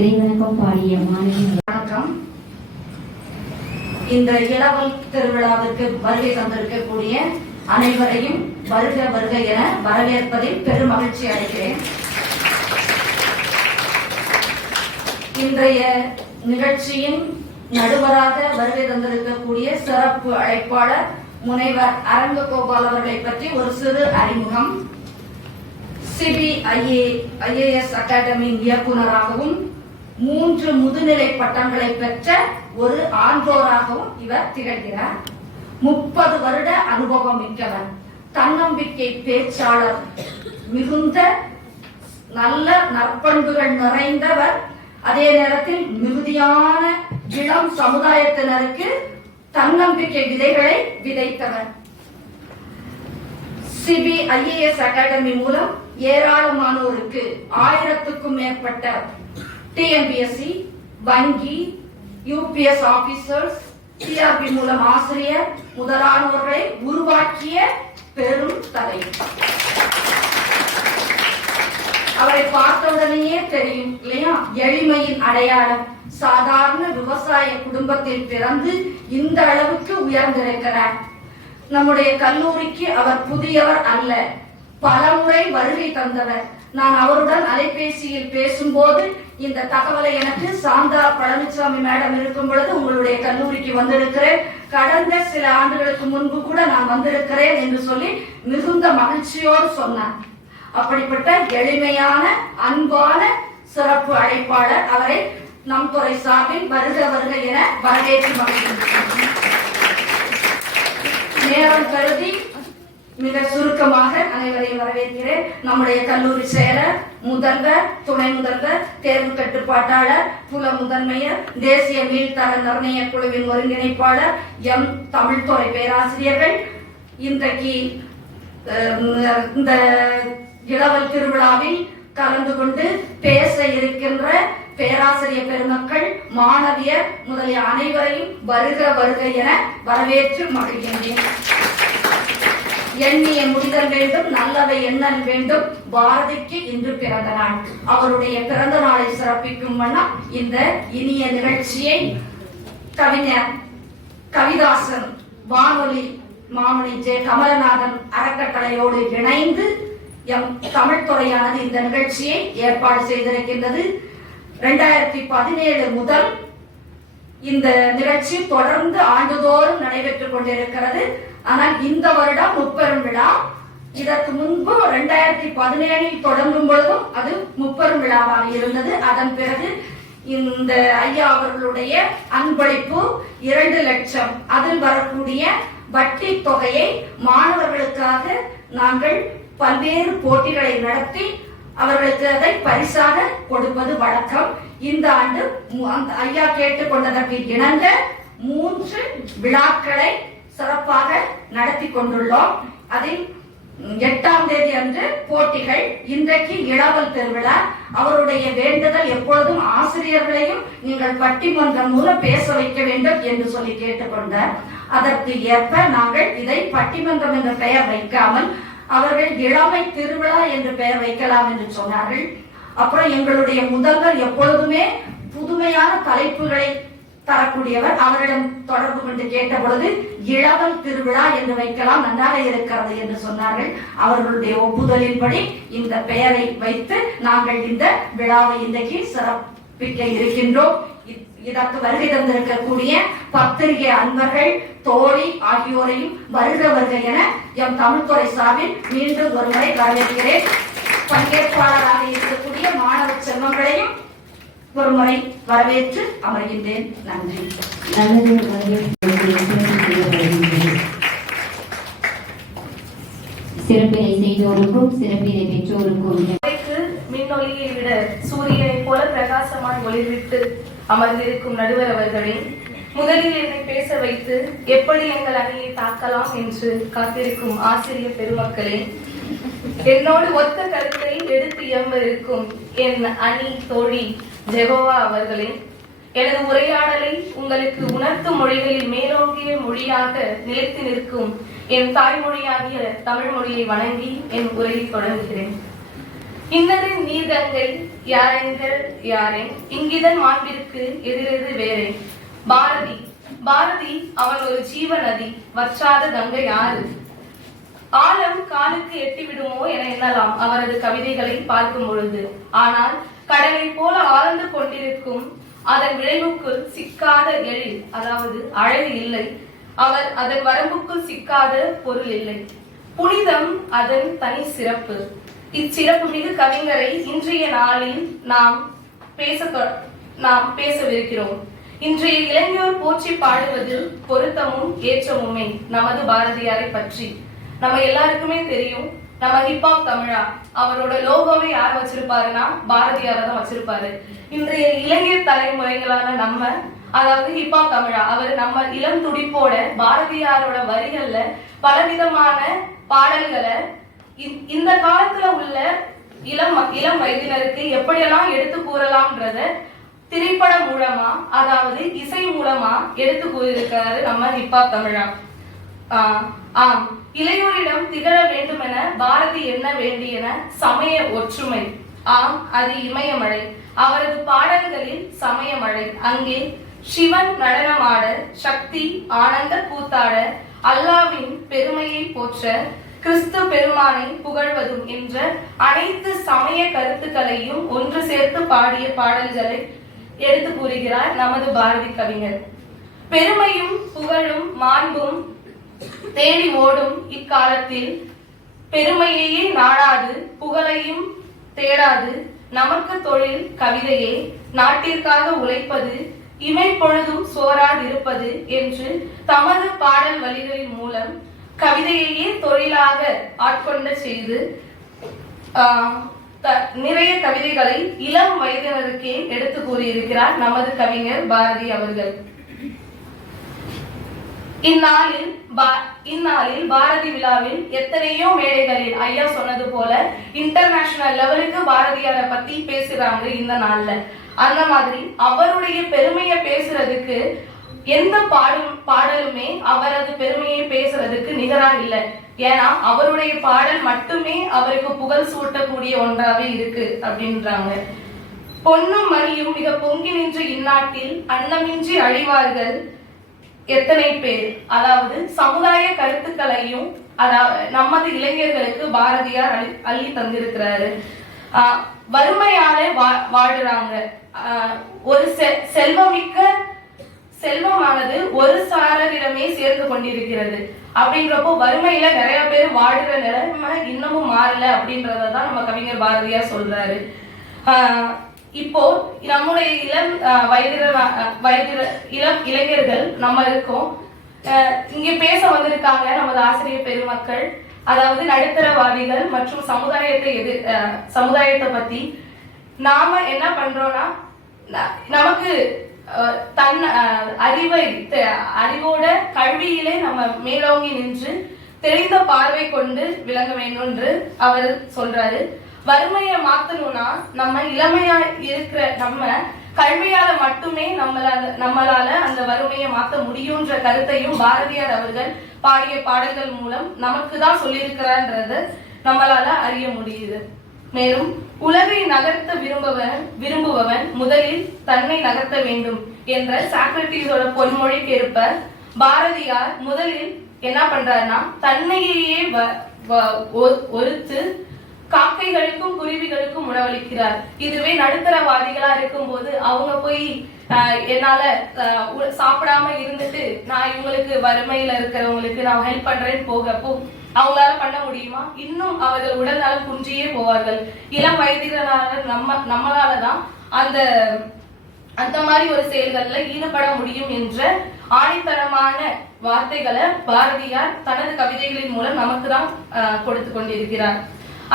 இறைவணக்கம் பாடிய மாணவி. வணக்கம். இந்த இளவல் திருவிழாவிற்கு வருகை தந்திருக்கக்கூடிய அனைவரையும் வருக வருக என வரவேற்பதில் பெரும் மகிழ்ச்சி அடைகிறேன். இன்றைய நிகழ்ச்சியின் நடுவராக வருகை தந்திருக்கக்கூடிய சிறப்பு அழைப்பாளர் முனைவர் அரங்ககோபால் அவர்களை பற்றி ஒரு சிறு அறிமுகம். CBIAS அகாடமியின் இயக்குநராகவும் 3 முதுநிலை பட்டங்களை பெற்ற ஒரு ஆன்றோராகவும் இவர் திகழ்கிறார். 30 வருட அனுபவம் மிக்கவர், தன்னம்பிக்கை பேச்சாளர், மிகுந்த நல்ல நற்பண்புகள் நிறைந்தவர், அதே நேரத்தில் மிகுதியான இளம் சமுதாயத்தினருக்கு தன்னம்பிக்கை விதைகளை விதைத்தவர். CBIAS அகாடமி மூலம் ஏராளமானோருக்கு 1000க்கும் மேற்பட்ட TNPSC, வங்கி, UPS ஆபீசர்ஸ், CRB மூலம் ஆசிரியர் முதலானோர்களை உருவாக்கிய பெரும் தலைவர். அவரை பார்த்தவுடனேயே தெரியும் இல்லையா, எளிமையின் அடையாளம். சாதாரண விவசாய குடும்பத்தில் பிறந்து இந்த அளவுக்கு உயர்ந்திருக்கிறார். நம்முடைய கல்லூரிக்கு அவர் புதியவர் அல்ல, பலமுறை வருகை தந்தவர். நான் அவருடன் அலைபேசியில் பேசும்போது இந்த தகவலை எனக்கு சாந்தா பழனிசாமி மேடம் இருக்கும் பொழுது உங்களுடைய கல்லூரிக்கு வந்திருக்கிறேன், கடந்த சில ஆண்டுகளுக்கு முன்பு கூட நான் வந்திருக்கிறேன் என்று சொல்லி மிகுந்த மகிழ்ச்சியோடு சொன்னார். அப்படிப்பட்ட எளிமையான அன்பான சிறப்பு அழைப்பாளர். அவரை நம் துறை சார்பில் வருக வருக என வரவேற்று மகிழ்கின்றோம். நேரம் கருதி மிக சுருக்கமாக அனைவரையும் வரவேற்கிறேன். நம்முடைய கல்லூரி செயலர், முதல்வர், துணை முதல்வர், தேர்வு கட்டுப்பாட்டாளர், புல முதன்மையர், தேசிய மீள்தர நிர்ணய குழுவின் ஒருங்கிணைப்பாளர், தமிழ்துறை பேராசிரியர்கள், இன்றைக்கு இந்த இளவல் திருவிழாவில் கலந்து கொண்டு பேச இருக்கின்ற பேராசிரியர் பெருமக்கள், மாணவியர் முதலிய அனைவரையும் வருக வருக என வரவேற்று மகிழ்கின்றேன். எண்ணிய முடிதல் வேண்டும், நல்லவை எண்ணல் வேண்டும். பாரதிக்கு இன்று பிறந்த நாள். அவருடைய பிறந்த நாளை சிறப்பிக்கும் வண்ணம் இந்த இனிய நிகழ்ச்சியை கவிஞர் கவிதாசன், வானொலி மாமணி ஜே கமலநாதன் அறக்கட்டளையோடு இணைந்து தமிழ்துறையானது இந்த நிகழ்ச்சியை ஏற்பாடு செய்திருக்கின்றது. 2017 முதல் இந்த நிகழ்ச்சி தொடர்ந்து ஆண்டுதோறும் நடைபெற்றுக் கொண்டிருக்கிறது. ஆனால் இந்த வருடம் முப்பெரும் விழா. இதற்கு முன்பு 2017 தொடங்கும் பொழுதும் அது முப்பெரும் விழாவாக இருந்தது. அதன் பிறகு இந்த ஐயா அவர்களுடைய அன்பளிப்பு 2 லட்சம், அதில் வரக்கூடிய வட்டி தொகையை மாணவர்களுக்காக நாங்கள் பல்வேறு போட்டிகளை நடத்தி அவர்களுக்கு அதை பரிசாக கொடுப்பது வழக்கம். இந்த ஆண்டு ஐயா கேட்டுக்கொண்டதற்கு இணங்க 3 விழாக்களை சிறப்பாக நடத்தி கொண்டுள்ளோம். அதில் 8ஆம் தேதி அன்று போட்டிகள், இன்றைக்கு இளவல் திருவிழா. அவருடைய வேண்டுதல் எப்பொழுதும் ஆசிரியர்களையும் நீங்கள் பட்டிமன்றம் மூலம் பேச வைக்க வேண்டும் என்று சொல்லி கேட்டுக்கொண்டார். அதற்கு ஏற்ப நாங்கள் இதை பட்டிமன்றம் என்ற பெயர் வைக்காமல் அவர்கள் இளமை திருவிழா என்று பெயர் வைக்கலாம் என்று சொன்னார்கள். அப்புறம் எங்களுடைய முதல்வர் எப்பொழுதுமே புதுமையான தலைப்புகளை தரக்கூடியவர். அவரிடம் தொடர்பு கொண்டு கேட்ட பொழுது இளவல் திருவிழா என்று வைக்கலாம், நன்றாக இருக்கிறது என்று சொன்னார்கள். அவர்களுடைய ஒப்புதலின்படி இந்த பெயரை வைத்து நாங்கள் இந்த விழாவை இன்றைக்கு சிறப்பிக்க இருக்கின்றோம். இதற்கு வருகை தந்திருக்கக்கூடிய பத்திரிகை அன்பர்கள், தோழி ஆகியோரையும் வருக வருக என தமிழ்துறை சார்பில் மீண்டும் ஒருமுறை வரவேற்கிறேன். பங்கேற்பாளராக இருக்கக்கூடிய மாணவ செல்வங்களையும் ஒருமுறை வரவேற்று அமர்கின்றேன். நன்றி. சிறப்பினை செய்தோருக்கும் சிறப்பினை பெற்றோருக்கும் மின்னொலியை விட சூரியனை போல பிரகாசமாய் ஒளிவிட்டு அமர்ந்திருக்கும் நடுவர் அவர்களே, முதலில் என்னை பேச வைத்து எப்படி எங்கள் அணியை தாக்கலாம் என்று காத்திருக்கும் ஆசிரியர் பெருமக்களே, என்னோடு ஒத்த கருத்தை எடுத்து இயம்பிருக்கும் என் அணி தோழி ஜெகோவா அவர்களே, எனது உரையாடலை உங்களுக்கு உணர்த்தும் மொழிகளில் மேலோங்கிய மொழியாக நிலைத்து நிற்கும் என் தாய்மொழியாகிய தமிழ் மொழியை வணங்கி என் உரையை தொடங்குகிறேன். இன்னது நீர்கங்கை யாரெங்கள் யாரே இங்கிதன் மாண்பிற்கு எதிரெது வேறே. பாரதி பாரதி அவன் ஒரு ஜீவ நதி, வற்றாத கங்கை யாரு. ஆழம் காலுக்கு எட்டி விடுமோ என எண்ணலாம் அவரது கவிதைகளை பார்க்கும் பொழுது. ஆனால் கடலை போல ஆழ்ந்து கொண்டிருக்கும் அதன் விளைவுக்குள் சிக்காத எழில், அதாவது அழகு இல்லை. அவர் அதன் வரம்புக்குள் சிக்காத பொருள் இல்லை. புனிதம் அதன் தனி சிறப்பு. இச்சிறப்பு மிகு கவிஞரை இன்றைய நாளில் நாம் பேசவிருக்கிறோம். இன்றைய இளைஞர் போற்றி பாடுவது பொருத்தமும் ஏற்றமுமே நமது பாரதியாரை பற்றி. நம்ம எல்லாருக்குமே தெரியும், நம்ம ஹிப்ஹாப் தமிழா அவரோட லோகோவை யார் வச்சிருப்பாருன்னா பாரதியார தான் வச்சிருப்பாரு. இன்றைய இளைஞர் தலைமுறைகளான நம்ம, அதாவது ஹிப்ஹாப் தமிழா, அவர் நம்ம இளம் துடிப்போட பாரதியாரோட வரிகள்ல பலவிதமான பாடல்களை இந்த காலத்துல உள்ள இளம் வயதினருக்கு எப்படியெல்லாம் எடுத்து கூறலாம்ன்றத திரைப்படம் மூலமா, அதாவது இசை மூலமா எடுத்து கூறியிருக்கிறாரு நம்ம ஹிப்ஹாப் தமிழா. ஆம், இளையோரிடம் திகழ வேண்டுமென பாரதி என்ன வேண்டியன சமய ஒற்றுமை. ஆம், அது இமயமழை. அவரது பாடல்களில் சமயமழை. அங்கே சிவன் நடனமாட, சக்தி ஆனந்த கூத்தாட, அல்லாவின் பெருமையை போற்ற, கிறிஸ்து பெருமானை புகழ்வதும் என்ற அனைத்து சமய கருத்துக்களையும் ஒன்று சேர்த்து பாடிய பாடல்களை எடுத்து கூறுகிறார் நமது பாரதி கவிஞர். பெருமையும் புகழும் மாண்பும் தேடி ஓடும் இக்காலத்தில் பெருமையையே நாடாது, புகழையும் தேடாது, நமக்கு தொழில் கவிதையே, நாட்டிற்காக உழைப்பது, இமைப்பொழுதும் சோராதிருப்பது என்று தமது பாடல் வழிகளின் மூலம் கவிதையையே தொழிலாக ஆட்கொண்ட செய்து நிறைய கவிதைகளை இளம் வயதினருக்கே எடுத்து கூறியிருக்கிறார் நமது கவிஞர் பாரதி அவர்கள். இந்நாளில் பாரதி விழாவில் எத்தனையோ மேடைகளில் ஐயா சொன்னது போல இன்டர்நேஷனல் லெவலுக்கு பாரதியாரை பத்தி பேசுறாங்க இந்த நாள்ல. அந்த மாதிரி அவருடைய பெருமையை பேசுறதுக்கு எந்த பாடலுமே அவரது பெருமையை பேசுறதுக்கு நிகரா இல்லை. ஏன்னா அவருடைய பாடல் மட்டுமே அவருக்கு புகழ் சூட்டக்கூடிய ஒன்றாவே இருக்கு அப்படின்றாங்க. பொன்னும் மணியும் மிக பொங்கி நின்ற இந்நாட்டில் அன்னமின்றி அழிவார்கள் எத்தனை பேர். அதாவது சமுதாய கருத்துக்களையும் நமது இளைஞர்களுக்கு பாரதியார் அள்ளி தந்திருக்கிறாரு. வறுமையால வாடுறாங்க. ஒரு செல்வமானது ஒரு சாரரிடமே சேர்ந்து கொண்டிருக்கிறது. அப்படின்றப்போ வறுமையில நிறைய பேர் வாடுற நிலைமை இன்னமும் மாறல அப்படின்றதான் நம்ம கவிஞர் பாரதியார் சொல்றாரு. இப்போ நம்முடைய இளம் இளைஞர்கள் நம்ம இருக்கோம். இங்க பேச வந்திருக்காங்க நமது ஆசிரியர் பெருமக்கள், அதாவது நடுத்தரவாதிகள் மற்றும் சமுதாயத்தை பத்தி. நாம என்ன பண்றோம்னா, நமக்கு அறிவோட கல்வியிலே நம்ம மேலோங்கி நின்று தெளிந்த பார்வை கொண்டு விளங்க வேண்டும் என்று அவர் சொல்றாரு. வறுமையை மாத்தணும்னா நம்ம இளமையா இருக்கிற நம்ம கல்வியால மட்டுமே நம்மளால அந்த வறுமையை மாத்த முடியும்ன்ற கருத்தையும் பாரதியார் அவர்கள் பாடிய பாடல்கள் மூலம் நமக்கு தான் சொல்லியிருக்கிறார்ன்றத நம்மளால அறிய முடியுது. மேலும் உலகை நகர்த்த விரும்புபவன் முதலில் தன்னை நகர்த்த வேண்டும் என்ற சாக்ரட்டிஸோட பொன்மொழிக்கு ஏற்ப பாரதியார் முதலில் என்ன பண்றாருன்னா தன்னையே ஒருத்து காக்கைகளுக்கும் குருவிகளுக்கும் உணவளிக்கிறார். இதுவே நடுத்தரவாதிகளா இருக்கும் போது அவங்க போய் என்னால சாப்பிடாம இருந்துட்டு நான் இவங்களுக்கு வறுமையில இருக்கிறவங்களுக்கு நான் ஹெல்ப் பண்றேன்னு போகப்போ அவங்களால பண்ண முடியுமா? இன்னும் அவர்கள் உடல் நலம் குன்றியே போவார்கள். இளம் வயதினரான நம்மளாலதான் அந்த மாதிரி ஒரு செயல்கள்ல ஈடுபட முடியும் என்ற ஆணித்தரமான வார்த்தைகளை பாரதியார் தனது கவிதைகளின் மூலம் நமக்கு தான் கொடுத்து கொண்டிருக்கிறார்.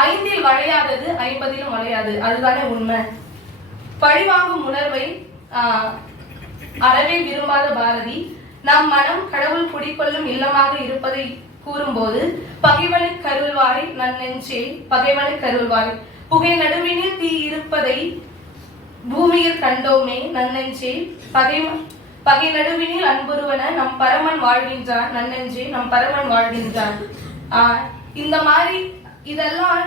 5 வளையாதது 50 வளையாது, அதுதானே உண்மை. பழிவாங்கும் உணர்வை அறவே விரும்பாத பாரதி நம் மனம் கடவுள் குடிக்கொள்ளும் இல்லமாக இருப்பதை கூறும்போது பகைவனு கருள்வாய் நன்னெஞ்சே பகைவனு கருள்வாய் புகை நடுவினில் தீ இருப்பதை பூமியில் கண்டோமே நன்னெஞ்சே பகை நடுவினில் அன்புருவன நம் பரமன் வாழ்கின்றான் நன்னெஞ்சே நம் பரமன் வாழ்கின்றான். இந்த மாதிரி இதெல்லாம்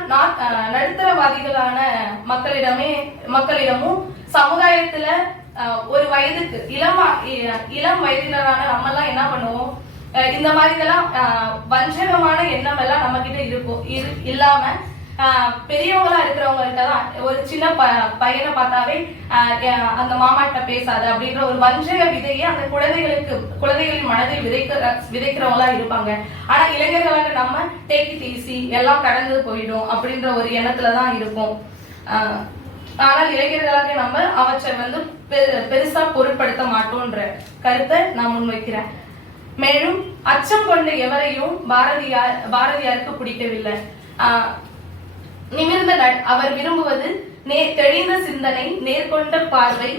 நடுத்தரவாதிகளான மக்களிடமும் சமுதாயத்துல ஒரு வயதுக்கு இளம் வயதினரான நம்ம எல்லாம் என்ன பண்ணுவோம், இந்த மாதிரி இதெல்லாம் வஞ்சகமான எண்ணம் எல்லாம் நம்ம கிட்ட இருக்கும். இல்லாம பெரியவங்களா இருக்கிறவங்கள்ட்ட தான் ஒரு சின்ன பையனை பார்த்தாவே அந்த மாமாட்ட பேசாது அப்படின்ற ஒரு வஞ்சக விதையை அந்த குழந்தைகளின் மனதில் விதைக்கிறவங்களா இருப்பாங்க. ஆனா இளைஞர்களாக நம்ம டேக் இட் ஈஸி, எல்லாம் கடந்து போயிடும் அப்படின்ற ஒரு எண்ணத்துலதான் இருக்கும். ஆனால் இளைஞர்களாக நம்ம அவற்றை பெருசா பொருட்படுத்த மாட்டோம்ன்ற கருத்தை நான் முன்வைக்கிறேன். மேலும் அச்சம் கொண்ட எவரையும் பாரதியாருக்கு பிடிக்கவில்லை. நிமிர்ந்த அவர் விரும்புவது தெளிந்த சிந்தனை, நேர்கொண்ட பார்வை,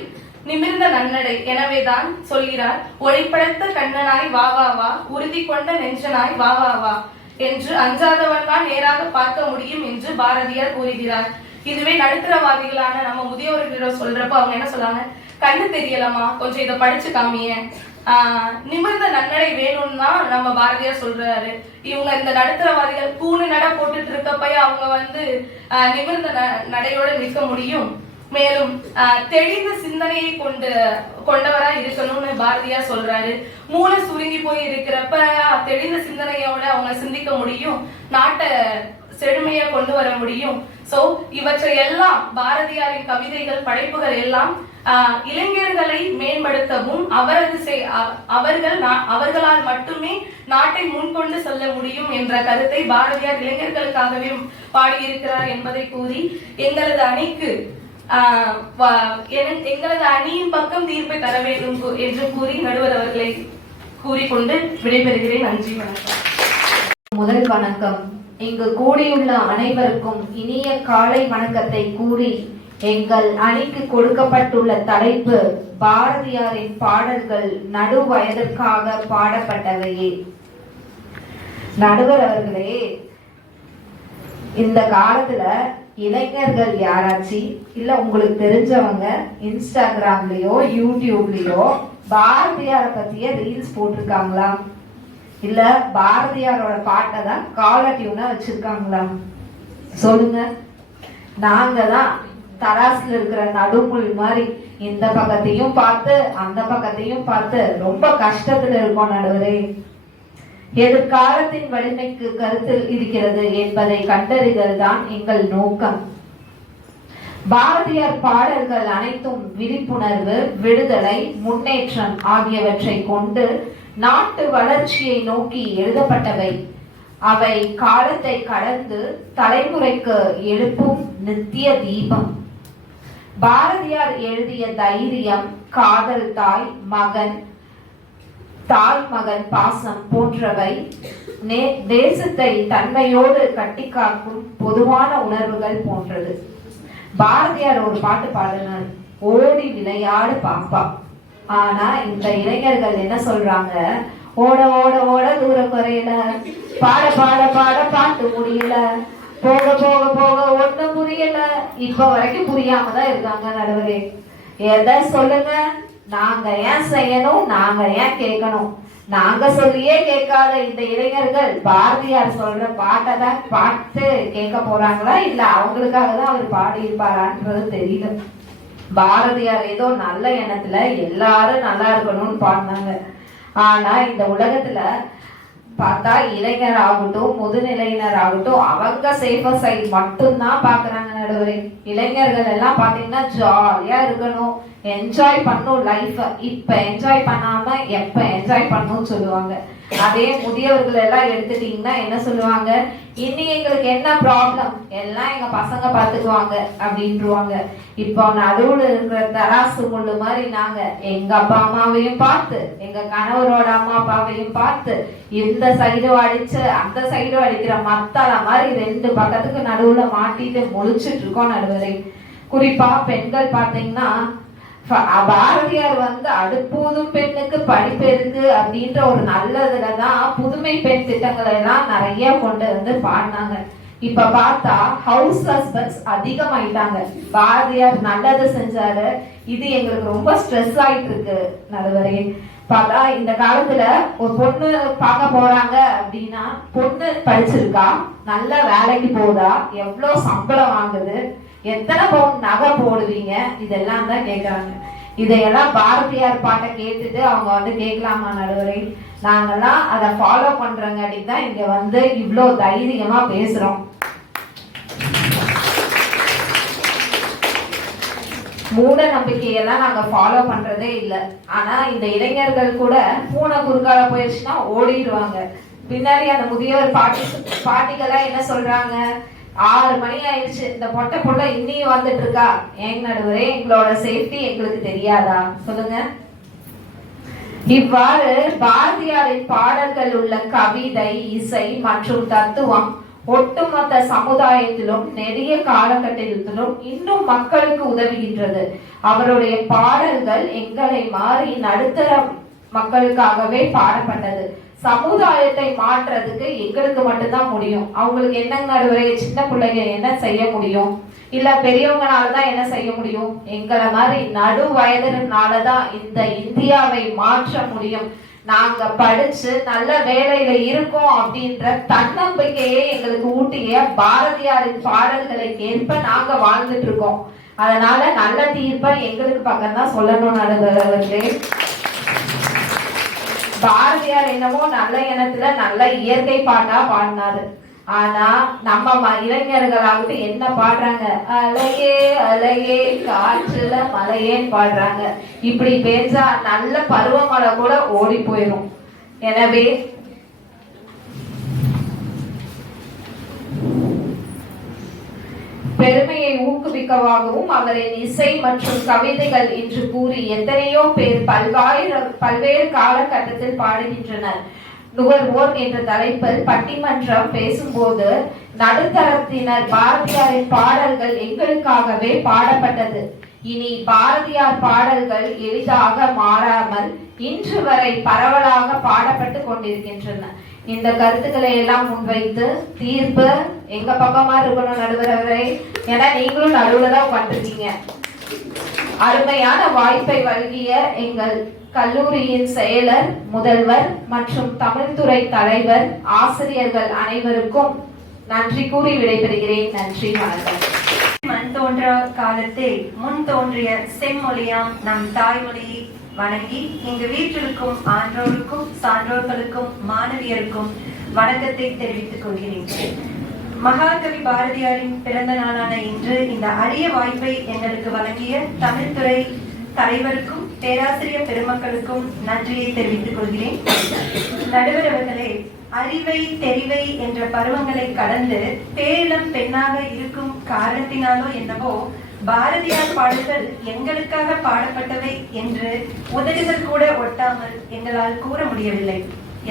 நிமிர்ந்த நன்னடை. எனவேதான் சொல்கிறார், ஒளிப்படைத்த கண்ணனாய் வா வா வா, உறுதி கொண்ட நெஞ்சனாய் வா வா வா என்று அஞ்சாதவன் தான் நேராக பார்க்க முடியும் என்று பாரதியார் கூறுகிறார். இதுவே நடுத்தரவாதிகளான நம்ம முதியோர்களிடம் சொல்றப்ப அவங்க என்ன சொல்றாங்க, கண்ணு தெரியலமா, கொஞ்சம் இதை படிச்சு காமிய. நிமிர்ந்த நன்னடை வேணும்னு தான் நம்ம பாரதியார் சொல்றாரு. இவங்க இந்த நடுத்தரவாதிகள் கூணு நட போட்டுட்டு இருக்கப்பய அவங்க நிமிர்ந்த நடையோட நிற்க முடியும். மேலும் தெளிந்த சிந்தனையை கொண்டவரா இருக்கணும்னு பாரதியார் சொல்றாரு. மூளை சுருங்கி போய் இருக்கிறப்ப தெளிந்த சிந்தனையோட அவங்க சிந்திக்க முடியும், நாட்டை செழுமையா கொண்டு வர முடியும். சோ இவற்றை எல்லாம் பாரதியாரின் கவிதைகள், படைப்புகள் எல்லாம் இளைஞர்களை மேம்படுத்தவும் அவர்களால் மட்டுமே நாட்டை முன்கொண்டு செல்ல முடியும் என்ற கருத்தை பாரதியார் இளைஞர்களுக்காகவே பாடியிருக்கிறார் என்பதை கூறி எங்களது அணியின் பக்கம் தீர்ப்பை தர வேண்டும் என்று கூறி நடுவர் அவர்களை கூறிக்கொண்டு விடைபெறுகிறேன். நன்றி, வணக்கம். முதல் வணக்கம். இங்கு கூடியுள்ள அனைவருக்கும் இனிய காலை வணக்கத்தை கூறி, எங்கள் அணிக்கு கொடுக்கப்பட்டுள்ள தலைப்பு பாரதியாரின் பாடல்கள் நடு வயதிற்காக பாடப்பட்டவையே. நடுவர் அவர்களே, இந்த காலத்துல இளைஞர்கள் யாராச்சு இல்ல உங்களுக்கு தெரிஞ்சவங்க இன்ஸ்டாகிராம்லயோ யூடியூப்லயோ பாரதியார பத்திய ரீல்ஸ் போட்டிருக்காங்களா? இல்ல பாரதியாரோட பாட்டை தான் காலர் டியூனா வச்சிருக்காங்களா? சொல்லுங்க. நாங்க தான் தராசுல இருக்கிற நடுமுள் மாதிரி இந்த பக்கத்தையும் பார்த்து அந்த பக்கத்தையும் பார்த்து ரொம்ப கஷ்டத்துல இருக்கோம் நடுவரே. எதிர்காலத்தின் வலிமைக்கு கருத்தில் இருக்கிறது என்பதை கண்டறிதல் தான் எங்கள் நோக்கம். பாரதியார் பாடல்கள் அனைத்தும் விழிப்புணர்வு, விடுதலை, முன்னேற்றம் ஆகியவற்றை கொண்டு நாட்டு வளர்ச்சியை நோக்கி எழுதப்பட்டவை. அவை காலத்தை கடந்து தலைமுறைக்கு எழுப்பும் நித்திய தீபம். பாரதியார் எழுதிய தைரியம், காதல், தாய் மகன் பாசம் போன்றவை தேசத்தை தன்மையோடு கட்டி காக்கும் பொதுவான உணர்வுகள் போன்றது. பாரதியார் ஒரு பாட்டு பாடினார், ஓடி விளையாடு பாப்பா. ஆனா இந்த இளைஞர்கள் என்ன சொல்றாங்க, ஓட ஓட ஓட தூரம் குறையல, பாட பாட பாட பாட்டு முடியல, போக போக போக ஒண்ணும் புரியல, இப்ப வரைக்கும் புரியாம தான் இருக்காங்க. நடுவரே, எதை சொல்லுங்க, நாங்க ஏன் செய்யணும், நாங்க ஏன் கேட்கணும்? நாங்க சொல்லியே கேட்காத இந்த இளைஞர்கள் பாரதியார் சொல்ற பாட்டை தான் பாட்டு கேட்க போறாங்களா, இல்ல அவங்களுக்காக தான் அவர் பாடி இருப்பாரான்றது தெரியல. பாரதியார் ஏதோ நல்ல எண்ணத்துல எல்லாரும் நல்லா இருக்கணும்னு பாடினாங்க. ஆனா இந்த உலகத்துல பார்த்தா இளைஞர் ஆகட்டும், முதுநிலையினர் ஆகட்டும், அவங்க சேஃபர் சைட் மட்டும்தான் பாக்குறாங்க. நடுவரே, இளைஞர்கள் எல்லாம் பாத்தீங்கன்னா ஜாலியா இருக்கணும், என்ஜாய் பண்ணும் லைஃப். இப்ப என்ஜாய் பண்ணாம எப்ப என்ஜாய் பண்ணணும்னு சொல்லுவாங்க. அதே முதியவர்கள் எல்லாம் எடுத்துட்டீங்கன்னா என்ன சொல்லுவாங்க, இனி எங்களுக்கு என்ன ப்ராப்ளம், எல்லாம் எங்க பசங்க பாத்துக்குவாங்க அப்படின்ட்டுருவாங்க. இப்போ நடுவுல இருக்கிற தராசு முள்ளு மாதிரி நாங்க எங்க அப்பா அம்மாவையும் பார்த்து, எங்க கணவரோட அம்மா அப்பாவையும் பார்த்து, இந்த சைடு அடிச்சு அந்த சைடு அடிக்கிற மத்தால மாதிரி ரெண்டு பக்கத்துக்கு நடுவுல மாட்டிட்டு முழிச்சிட்டு இருக்கோம். நடுவரை, குறிப்பா பெண்கள் பாத்தீங்கன்னா பாரதியார் அடுப்பூதும் பெண்ணுக்கு படிப்பு இருக்கு அப்படின்ற ஒரு நல்லதுலதான் புதுமை பெண் திட்டங்களை எல்லாம் நிறைய கொண்டு பாடினாங்க. இப்ப பார்த்தா ஹவுஸ் ஹஸ்பண்ட்ஸ் அதிகமாயிட்டாங்க. பாரதியார் நல்லது செஞ்சாரு, இது எங்களுக்கு ரொம்ப ஸ்ட்ரெஸ் ஆயிட்டு இருக்கு. நடுவரே, பார்த்தா இந்த காலத்துல ஒரு பொண்ணு பார்க்க போறாங்க அப்படின்னா பொண்ணு படிச்சிருக்கா, நல்ல வேலைக்கு போதா, எவ்வளவு சம்பளம் வாங்குது, எத்தனை பவுன் நகை போடுவீங்க, இதெல்லாம் தான் கேட்கறாங்க. இதையெல்லாம் பாரதியார் பாட்டை கேட்டுட்டு அவங்க வந்து கேட்கலாமா நடுவரை? நாங்கெல்லாம் அதை ஃபாலோ பண்றங்காட்டி தான் இங்க வந்து இவ்வளோ தைரியமா பேசுறோம். மூட நம்பிக்கையெல்லாம் நாங்க ஃபாலோ பண்றதே இல்லை. ஆனா இந்த இளைஞர்கள் கூட பூனை குறுக்கால போயிடுச்சுன்னா ஓடிடுவாங்க. பின்னாடி அந்த முதியோர் பாட்டிகளா என்ன சொல்றாங்க, 6 மணி ஆயிடுச்சு, இந்த பொட்டை புள்ள இன்னியும் வந்துட்டு இருக்கா. ஏங்க நடுவரே, எங்களோட சேஃப்டி எங்களுக்கு தெரியாதா? சொல்லுங்க. இவ்வாறு பாரதியாரின் பாடல்கள் உள்ள கவிதை, இசை மற்றும் தத்துவம் ஒட்டுமொத்த சமுதாயத்திலும் நெடிய காலகட்டத்திலும் இன்னும் மக்களுக்கு உதவுகின்றது. அவருடைய பாடல்கள் எங்களை மாறி நடுத்தர மக்களுக்காகவே பாடப்பட்டது. சமுதாயத்தை மாற்றுறதுக்கு எங்களுக்கு மட்டும்தான் முடியும். அவங்களுக்கு என்ன நடுவரே, சின்ன பிள்ளைங்க என்ன செய்ய முடியும்? இல்ல பெரியவங்கனாலதான் என்ன செய்ய முடியும்? எங்களை மாதிரி நடு வயதினாலதான் இந்த இந்தியாவை மாற்ற முடியும். நாங்க படிச்சு நல்ல வேலையில இருக்கோம் அப்படின்ற தன்னம்பிக்கையே எங்களுக்கு ஊட்டிய பாரதியாரின் பாடல்களை ஏற்ப நாங்க வாழ்ந்துட்டு இருக்கோம். அதனால நல்ல தீர்ப்பை எங்களுக்கு பக்கம் தான் சொல்லணும் நடுவர்களே. பாரதியார் என்னமோ நல்ல எண்ணத்துல நல்ல இயற்கை பாட்டா பாடினாரு. ஆனா நம்ம இளைஞர்களாகட்டு என்ன பாடுறாங்க, அலையே அலையே காற்றுல மலையேன்னு பாடுறாங்க. இப்படி பேசா நல்ல பருவமழை கூட ஓடி போயிடும். எனவே பெருமையை ஊக்குவிக்கவாகவும் அவரின் இசை மற்றும் கவிதைகள் என்று கூறி எத்தனையோ பேர் பல்வேறு காலகட்டத்தில் பாடுகின்றனர். நுகர்வோர் என்ற தலைப்பில் பட்டிமன்றம் பேசும்போது நடுத்தரத்தினர் பாரதியாரின் பாடல்கள் எங்களுக்காகவே பாடப்பட்டது. இனி பாரதியார் பாடல்கள் எளிதாக மாறாமல் இன்று வரை பரவலாக பாடப்பட்டு கொண்டிருக்கின்றன. இந்த கருத்துக்களை எல்லாம் முன்வைத்து தீர்ப்பு எங்க பக்கமா இருக்கணும் நடுவரவரை. ஏன்னா நீங்களும் நடுவுல தான் உட்காந்துருக்கீங்க. அருமையான வாய்ப்பை வழங்கிய எங்கள் கல்லூரியின் செயலர், முதல்வர் மற்றும் தமிழ்துறை தலைவர், ஆசிரியர்கள் அனைவருக்கும் நன்றி கூறி விடைபெறுகிறேன். நன்றி, வணக்கம். மண் தோன்றா காலத்தில் முன் தோன்றிய செம்மொழியாம் நம் தாய்மொழியை வணங்கி இங்கு வீற்றிருக்கும் ஆன்றோருக்கும் சான்றோர்களுக்கும் மாணவியருக்கும் வணக்கத்தை தெரிவித்துக் கொள்கிறேன். மகாகவி பாரதியாரின் பிறந்த நாளான இன்று இந்த அரிய வாய்ப்பை எங்களுக்கு வழங்கிய தமிழ்துறை தலைவருக்கும் பேராசிரியர் பெருமக்களுக்கும் நன்றியை தெரிவித்துக் கொள்கிறேன். நடுவர் அவர்களே, அறிவை தெரிவை என்ற பருவங்களை கடந்து பேரிளம் பெண்ணாக இருக்கும் காரணத்தினாலோ என்னவோ பாரதியார் பாடல்கள் எங்களுக்காக பாடப்பட்டவை என்று உதடுகள் கூட ஒட்டாமல் எங்களால் கூற முடியவில்லை.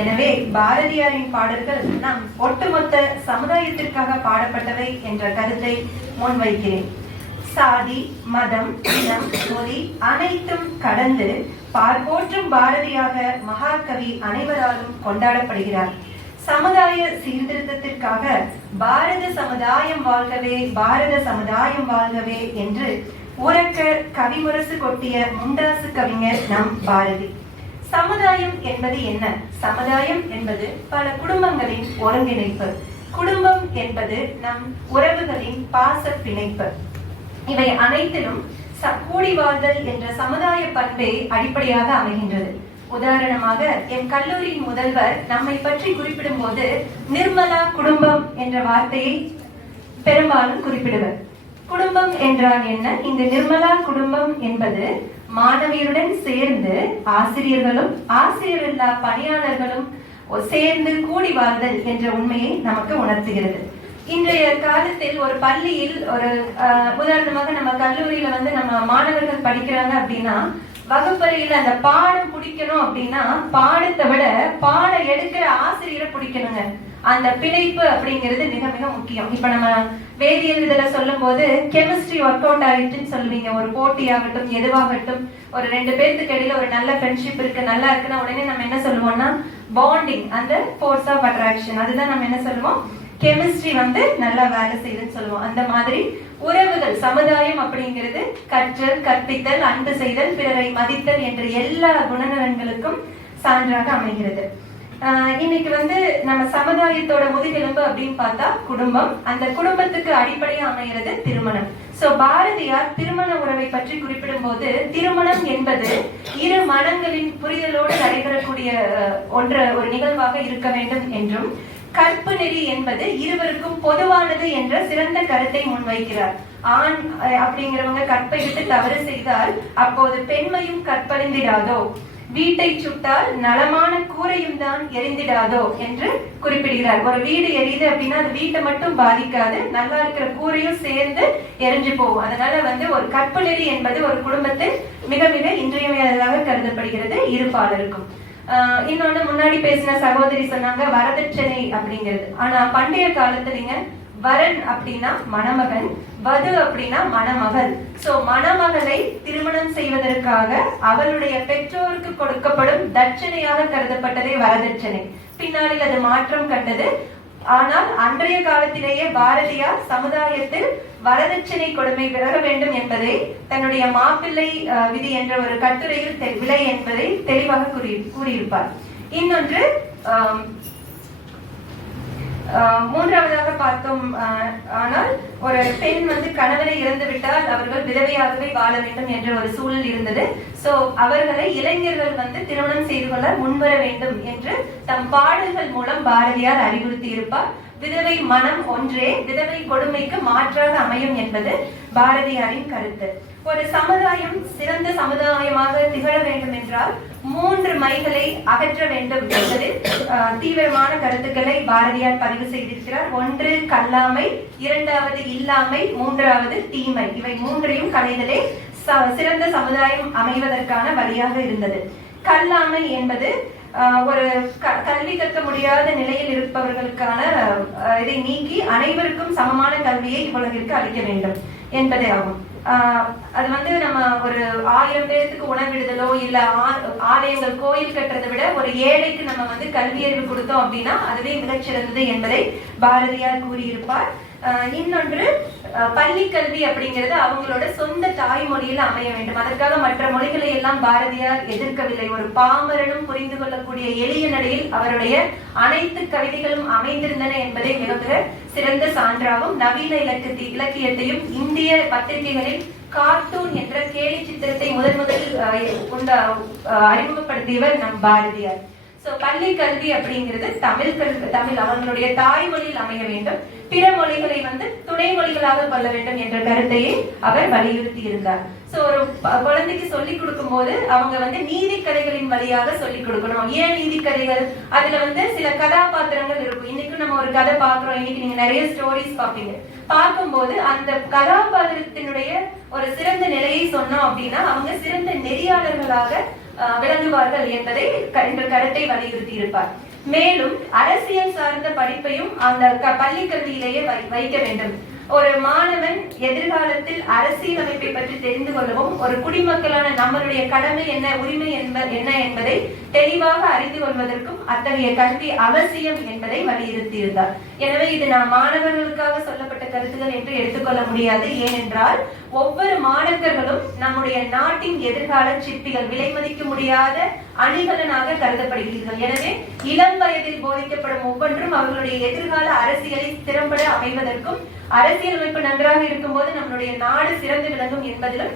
எனவே பாரதியாரின் பாடல்கள் நம் ஒட்டுமொத்த சமுதாயத்திற்காக பாடப்பட்டவை என்ற கருத்தை முன்வைக்கிறேன். சாதி, மதம், இனம், மொழி அனைத்தும் கடந்து பார்ப்போற்றும் பாரதியாக மகாகவி அனைவராலும் கொண்டாடப்படுகிறார். சமுதாய சீர்திருத்தத்திற்காக பாரத சமுதாயம் வாழ்கவே, பாரத சமுதாயம் வாழ்கவே என்று உரக்க கவிமுரசு கொட்டிய முண்டாசு கவிஞர் நம் பாரதி. சமுதாயம் என்பது என்ன? சமுதாயம் என்பது பல குடும்பங்களின் ஒருங்கிணைப்பு. குடும்பம் என்பது நம் உறவுகளின் பாச பிணைப்பு. இவை அனைத்திலும் கூடி வாழ்தல் என்ற சமுதாய பண்பே அடிப்படையாக அமைகின்றது. உதாரணமாக என் கல்லூரியின் முதல்வர் நம்மை பற்றி குறிப்பிடும் போது நிர்மலா குடும்பம் என்ற வார்த்தையை பெரும்பாலும் குறிப்பிடுவர். குடும்பம் என்றால் என்ன? இந்த நிர்மலா குடும்பம் என்பது மாணவியருடன் சேர்ந்து ஆசிரியர்களும் ஆசிரியரில்லா பணியாளர்களும் சேர்ந்து கூடி வாழ்தல் என்ற உண்மையை நமக்கு உணர்த்துகிறது. இன்றைய காலத்தில் ஒரு பள்ளியில் ஒரு உதாரணமாக நம்ம கல்லூரியில நம்ம மாணவர்கள் படிக்கிறாங்க அப்படின்னா வகுப்பறையில அந்த பாடம் பிடிக்கணும் அப்படின்னா பாடத்தை விட பாடம் எடுக்கிற ஆசிரியரை பிடிக்கணுங்க. அந்த பிணைப்பு அப்படிங்கிறது மிக மிக முக்கியம். இப்ப நம்ம வேதியியல் இதுல சொல்லும் போது கெமிஸ்ட்ரி ஒர்க் அவுட் ஆயிடுச்சுன்னு சொல்லுவீங்க. ஒரு போட்டியாகட்டும் எதுவாகட்டும், ஒரு 2 பேருக்கு இடையில ஒரு நல்ல ஃப்ரெண்ட்ஷிப் இருக்கு, நல்லா இருக்குன்னா உடனே நம்ம என்ன சொல்லுவோம்னா பாண்டிங், அந்த ஃபோர்ஸ் ஆஃப் அட்ராக்ஷன், அதுதான் நம்ம என்ன சொல்லுவோம், கெமிஸ்ட்ரி வந்து நல்லா வேலை செய்யுதுன்னு சொல்லுவோம். அந்த மாதிரி உறவுகள், சமுதாயம் அப்படிங்கிறது கற்றல், கற்பித்தல், அன்பு செய்தல், பிறரை மதித்தல் என்ற எல்லா குணநலன்களுக்கும் சான்றாக அமைகிறது. இன்னைக்கு வந்து நம்ம சமுதாயத்தோட முதுகெலும்பு அப்படின்னு பார்த்தா குடும்பம். அந்த குடும்பத்துக்கு அடிப்படையா அமைகிறது திருமணம். சோ பாரதியார் திருமண உறவை பற்றி குறிப்பிடும் போது, திருமணம் என்பது இரு மனங்களின் புரிதலோடு நடைபெறக்கூடிய ஒரு நிகழ்வாக இருக்க வேண்டும் என்றும், கற்பு நெறி என்பது இருவருக்கும் பொதுவானது என்ற சிறந்த கருத்தை முன்வைக்கிறார். ஆண் அப்படிங்கிறவங்க கற்பை விட்டு தவறு செய்தால் அப்போது பெண்மையும் கற்பழிந்திடாதோ, வீட்டை சுட்டால் நலமான கூரையும் தான் எரிந்திடாதோ என்று குறிப்பிடுகிறார். ஒரு வீடு எரியுது அப்படின்னா அது வீட்டை மட்டும் பாதிக்காது, நல்லா இருக்கிற கூரையும் சேர்ந்து எரிஞ்சு போகும். அதனால வந்து ஒரு கற்பு நெறி என்பது ஒரு குடும்பத்தில் மிக மிக இன்றியமையாததாக கருதப்படுகிறது இருபாலருக்கும். இன்னொன்னு, முன்னாடி பேசின சகோதரி சொன்னாங்க வரதட்சணை அப்படிங்கிறது. ஆனா பண்டைய காலத்துலங்க வரன் அப்படின்னா மணமகன், வது அப்படின்னா மணமகள். சோ மணமகளை திருமணம் செய்வதற்காக அவளுடைய பெற்றோருக்கு கொடுக்கப்படும் தட்சணையாக கருதப்பட்டதே வரதட்சணை. பின்னாளில் அது மாற்றம் கண்டது. ஆனால் அன்றைய காலத்திலேயே பாரதியார் சமுதாயத்தில் வரதட்சணை கொடுமை பெற வேண்டும் என்பதை தன்னுடைய மாப்பிள்ளை விதி என்ற ஒரு கட்டுரையில் விலை என்பதை தெளிவாக கூறியிருப்பார். இன்னொன்று, மூன்றாவதாக பார்த்தோம் ஆனால் ஒரு பெண் வந்து கணவனை இறந்து விட்டால் அவர்கள் விதவையாகவே வாழ வேண்டும் என்ற ஒரு சூழல் இருந்தது. சோ அவர்களை இளைஞர்கள் வந்து திருமணம் செய்து கொள்ள முன்வர வேண்டும் என்று தம் பாடல்கள் மூலம் பாரதியார் அறிவுறுத்தி இருப்பார். விதவை மனம் ஒன்றே விதவை கொடுமைக்கு மாற்றாக அமையும் என்பது பாரதியாரின் கருத்து. ஒரு சமுதாயம் சிறந்த சமுதாயமாக திகழ வேண்டும் என்றால் 3 மைகளை அகற்ற வேண்டும் என்பதில் தீவிரமான கருத்துக்களை பாரதியார் பதிவு செய்திருக்கிறார். 1 கல்லாமை, 2வது இல்லாமை, 3வது தீமை. இவை 3ஐயும் களைதலே சிறந்த சமுதாயம் அமைவதற்கான வழியாக இருந்தது. கல்லாமை என்பது ஒரு கல்வி கற்க முடியாத நிலையில் இருப்பவர்களுக்கான இதை நீக்கி அனைவருக்கும் சமமான கல்வியை உலகிற்கு அளிக்க வேண்டும் என்பதே ஆகும். அது வந்து நம்ம ஒரு 1000 பேருக்கு உணவிடுதலோ இல்ல ஆலயங்கள் கோயில் கட்டுறதை விட ஒரு ஏழைக்கு நம்ம வந்து கல்வியறிவு கொடுத்தோம் அப்படின்னா அதுவே மிகச்சிறந்தது என்பதை பாரதியார் கூறியிருப்பார். இன்னொன்று, பள்ளி கல்வி அப்படிங்கிறது அவங்களோட சொந்த தாய்மொழியில அமைய வேண்டும். அதற்காக மற்ற மொழிகளை எல்லாம் பாரதியார் எதிர்க்கவில்லை. ஒரு பாமரனும் புரிந்து கொள்ளக்கூடிய எளிய நடையில் அவருடைய அனைத்து கவிதைகளும் அமைந்திருந்தன என்பதை மிக மிக சிறந்த சான்றாகும். நவீன இலக்கியத்தையும் இந்திய பத்திரிகைகளில் கார்ட்டூன் என்ற கேலி சித்திரத்தை முதலில் அறிமுகப்படுத்தியவர் நம் பாரதியார். சோ பள்ளி கல்வி அப்படிங்கிறது தமிழ் அவங்களுடைய தாய்மொழியில் அமைய வேண்டும். பிற மொழிகளை வந்து துணை மொழிகளாக கொள்ள வேண்டும் என்ற கருத்தையே அவர் வலியுறுத்தி இருந்தார். சோ ஒரு குழந்தைக்கு சொல்லிக் கொடுக்கும் போது அவங்க வந்து நீதி கதைகளின் வழியாக சொல்லிக் கொடுக்கணும். ஏன் நீதி கதைகள்? அதுல வந்து சில கதாபாத்திரங்கள் இருக்கும். இன்னைக்கு நம்ம ஒரு கதை பாக்குறோம், இன்னைக்கு நீங்க நிறைய ஸ்டோரிஸ் பாப்பீங்க. பார்க்கும்போது அந்த கதாபாத்திரத்தினுடைய ஒரு சிறந்த நிலையை சொன்னோம் அப்படின்னா அவங்க சிறந்த நெறியாளர்களாக விளங்குவார்கள் என்பதை என்ற கருத்தை வலியுறுத்தி இருப்பார். மேலும் அரசியல் சார்ந்த படிப்பையும் அந்த பள்ளி கல்வியிலேயே வைக்க வேண்டும். ஒரு மாணவன் எதிர்காலத்தில் அரசியல் அமைப்பை பற்றி தெரிந்து கொள்ளவும், ஒரு குடிமக்களான நம்மளுடைய கடமை என்ன, உரிமை என்ன என்பதை தெளிவாக அறிந்து கொள்வதற்கும் அத்தகைய கல்வி அவசியம் என்பதை வலியுறுத்தி இருந்தார். எனவே இது நாம் மாணவர்களுக்காக சொல்லப்பட்ட கருத்துக்கள் என்று எடுத்துக்கொள்ள முடியாது. ஏனென்றால் ஒவ்வொரு மாணவர்களும் நம்முடைய நாட்டின் எதிர்கால சிற்பிகள், விலை மதிக்க முடியாத அணிகலனாக கருதப்படுகிறீர்கள். எனவே இளம் வயதில் போதிக்கப்படும் ஒவ்வொன்றும் அவர்களுடைய எதிர்கால அரசியலை திறம்பட அமைவதற்கும், அரசியல் அமைப்பு நன்றாக இருக்கும் போது நம்மளுடைய நாடு சிறந்து விளங்கும் என்பதிலும்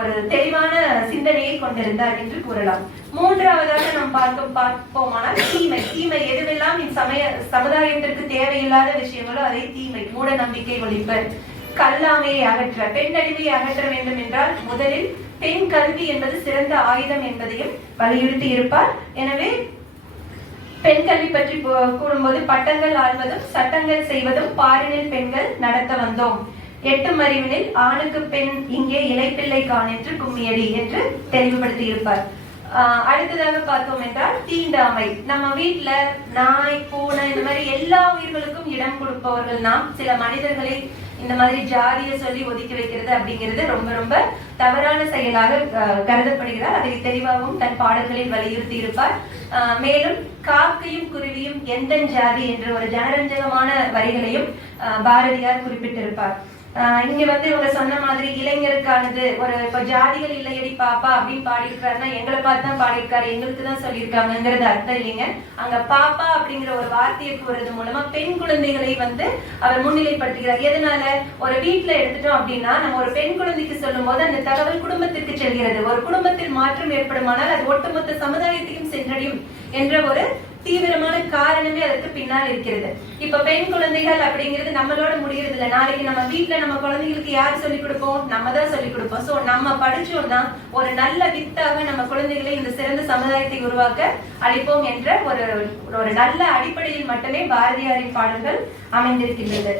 ஒரு தெளிவான சிந்தனையை கொண்டிருந்தார் என்று கூறலாம். மூன்றாவதாக நாம் பார்ப்போமானால் தீமை எதுவெல்லாம் சமுதாயத்திற்கு தேவையில்லாத விஷயங்களோ அதை தீமை. மூட நம்பிக்கை ஒழிப்பு, கல்லாமையை அகற்ற, பெண் அடிமையை அகற்ற வேண்டும் என்றால் முதலில் பெண் கல்வி என்பது சிறந்த ஆயுதம் என்பதையும் வலியுறுத்தி இருப்பார். எனவே பெண் கல்வி பற்றி கூறும்போது பட்டங்கள் ஆள்வதும் சட்டங்கள் செய்வதும் பாரினில் பெண்கள் நடத்த வந்தோம், 8 அறிவினில் ஆணுக்கு பெண் இங்கே இலைப்பிள்ளை காண் என்று கும்மியடி என்று தெளிவுபடுத்தி இருப்பார். அடுத்ததாக பார்த்தோம் என்றால் தீண்டாமை. நம்ம வீட்டுல நாய், பூனை இந்த மாதிரி எல்லா உயிர்களுக்கும் இடம் கொடுப்பவர்கள் நாம். சில மனிதர்களை இந்த மாதிரி ஜாதியை சொல்லி ஒதுக்கி வைக்கிறது அப்படிங்கிறது ரொம்ப ரொம்ப தவறான செயலாக கருதப்படுகிறார். அதை தெளிவாகவும் தன் பாடல்களில் வலியுறுத்தி இருப்பார். மேலும் காக்கையும் குருவியும் எந்த ஜாதி என்ற ஒரு ஜனரஞ்சகமான வரிகளையும் பாரதியார் குறிப்பிட்டிருப்பார். இங்க இவங்க சொன்ன மாதிரி இளைஞருக்கானது ஒரு இப்ப ஜாதிகள் இல்லையடி பாப்பா அப்படின்னு பாடியிருக்காருன்னா எங்களை பார்த்து தான் பாடியிருக்காரு, எங்களுக்கு தான் சொல்லியிருக்காங்கிறது அர்த்தம் இல்லைங்க. அங்க பாப்பா அப்படிங்கிற ஒரு வார்த்தையை கூறுறது மூலமா பெண் குழந்தைகளை அவர் முன்னிலைப்படுத்துகிறார். எதனால ஒரு வீட்டுல எடுத்துட்டோம் அப்படின்னா நம்ம ஒரு பெண் குழந்தைக்கு சொல்லும் போது அந்த தகவல் குடும்பத்திற்கு செல்கிறது. ஒரு குடும்பத்தில் மாற்றம் ஏற்படுமானால் அது ஒட்டுமொத்த சமுதாயத்தையும் சென்றடையும் என்ற ஒரு தீவிரமான காரணமே அதற்கு பின்னால் இருக்கிறது. இப்ப பெண் குழந்தைகள் அப்படிங்கிறது நம்மளோட முடிகிறது இல்லை. நாளைக்கு நம்ம வீட்டுல நம்ம குழந்தைகளுக்கு யார் சொல்லிக் கொடுப்போம்? நம்ம தான் சொல்லிக் கொடுப்போம். சோ நம்ம படிச்சோம்னா ஒரு நல்ல வித்தாக நம்ம குழந்தைகளை இந்த சிறந்த சமுதாயத்தை உருவாக்க அளிப்போம் என்ற ஒரு நல்ல அடிப்படையில் மட்டுமே பாரதியாரின் பாடல்கள் அமைந்திருக்கின்றது.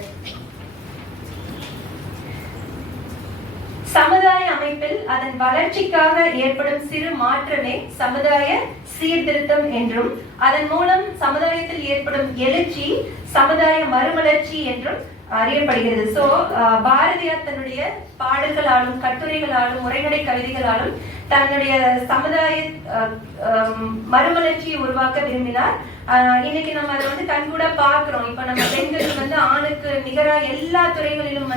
சமுதாய அமைப்பில் அதன் வளர்ச்சிக்காக ஏற்படும் சிறு மாற்றமே சமுதாய சீர்திருத்தம் என்றும் அதன் மூலம் சமுதாயத்தில் ஏற்படும் எழுச்சி சமுதாய மறுமலர்ச்சி என்றும் அறியப்படுகிறது. சோ பாரதியார் தன்னுடைய பாடல்களாலும் கட்டுரைகளாலும் உரைநடை கவிதைகளாலும் தன்னுடைய சமுதாய மறுமலர்ச்சியை உருவாக்க விரும்பினார். இன்னைக்கு நம்ம அதை கண்கூட பாக்குறோம். இப்ப நம்ம பெண்களுக்கு ஆணுக்கு நிகரா எல்லா துறைகளிலும்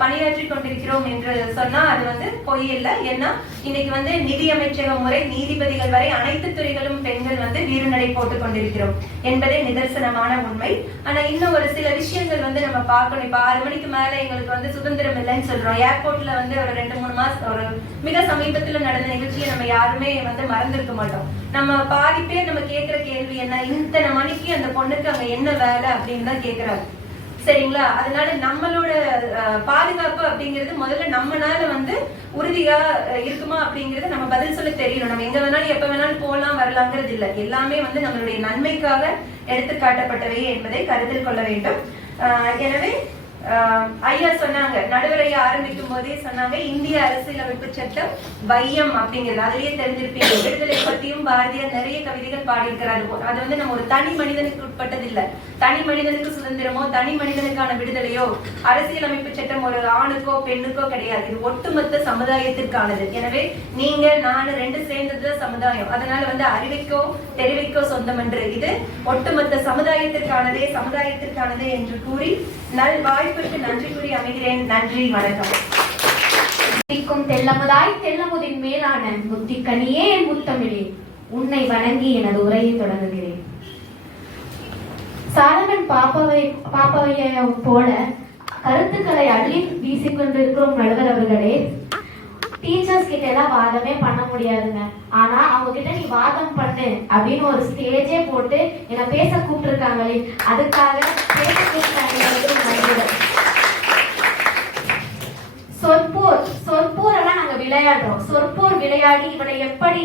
பணியாற்றி கொண்டிருக்கிறோம் என்று சொன்னா அது பொய் இல்லை. ஏன்னா இன்னைக்கு நிதி அமைச்சகம் முறை நீதிபதிகள் வரை அனைத்து துறைகளும் பெண்கள் வீறுநடை போட்டுக் கொண்டிருக்கிறோம் என்பதே நிதர்சனமான உண்மை. ஆனா இன்னும் ஒரு சில விஷயங்கள் நம்ம பார்க்கணும். இப்ப 6 மணிக்கு மேல எங்களுக்கு சுதந்திரம் இல்லைன்னு சொல்றோம். ஏர்போர்ட்ல ஒரு 2-3 மாசம் ஒரு மிக சமீபத்துல நடந்த நிகழ்ச்சியை நம்ம யாருமே மறந்திருக்க மாட்டோம். நம்ம பாதி பேர் நம்ம கேட்கிற கேள்வி என்ன, இத்தனை மணிக்கு அந்த பொண்ணுக்கு அங்க என்ன வேலை அப்படின்னு தான் கேட்கிறாங்க. சரிங்களா? அதனால நம்மளோட பாதுகாப்பு அப்படிங்கிறது முதல்ல நம்மளால உறுதியா இருக்குமா அப்படிங்கறது நம்ம பதில் சொல்ல தெரியணும். நம்ம எங்க வேணாலும் எப்ப வேணாலும் போகலாம் வரலாங்கிறது இல்லை. எல்லாமே நம்மளுடைய நன்மைக்காக எடுத்து காட்டப்பட்டவை என்பதை கருத்தில் கொள்ள வேண்டும். எனவே ஐயா சொன்னாங்க, நடுவரையை ஆரம்பிக்கும் போதே சொன்னாங்க, இந்திய அரசியலமைப்பு சட்டம் வையம் அப்படிங்கிறது அதுலயே தெரிஞ்சிருப்பீங்க. விடுதலை பத்தியும் பாரதியார் நிறைய கவிதைகள் பாடியிருக்கிறாரு. அது நம்ம ஒரு தனி மனிதனுக்கு உட்பட்டது இல்ல. தனி மனிதனுக்கு சுதந்திரமோ தனி மனிதனுக்கான விடுதலையோ அரசியலமைப்பு சட்டம் ஒரு ஆணுக்கோ பெண்ணுக்கோ கிடையாது. இது ஒட்டுமொத்த சமுதாயத்திற்கானது. எனவே நீங்க நான் ரெண்டு சேர்ந்ததுதான் சமுதாயம். அதனால அறிவிக்கோ தெரிவிக்கோ சொந்தம் என்று இது ஒட்டுமொத்த சமுதாயத்திற்கானதே என்று கூறி நல் வாய்ப்பிற்கு நன்றி கூறி அமைகிறேன். நன்றி, வணக்கம். தெல்லமுதாய் தெல்லமுதின் மேலான முத்திக்கனியே என் முத்தமிழே, உன்னை வணங்கி எனது உரையை தொடங்குகிறேன். சாலமன் பாப்பாவையை போல கருத்துக்களை அள்ளி வீசிக்கொண்டிருக்கிறோம் நடுவர் அவர்களே. டீச்சர்ஸ் கிட்ட எல்லாம் வாதமே பண்ண முடியாதுங்க. ஆனா அவங்க கிட்ட நீ வாதம் பண்ணு அப்படின்னு ஒரு ஸ்டேஜே போட்டு என்ன பேச கூப்பிட்டுருக்காங்களே, அதுக்காக பேச கூப்பிட்டாங்க. சொற்போர் எல்லாம் நாங்க விளையாடுறோம். சொற்போர் விளையாடி இவனை எப்படி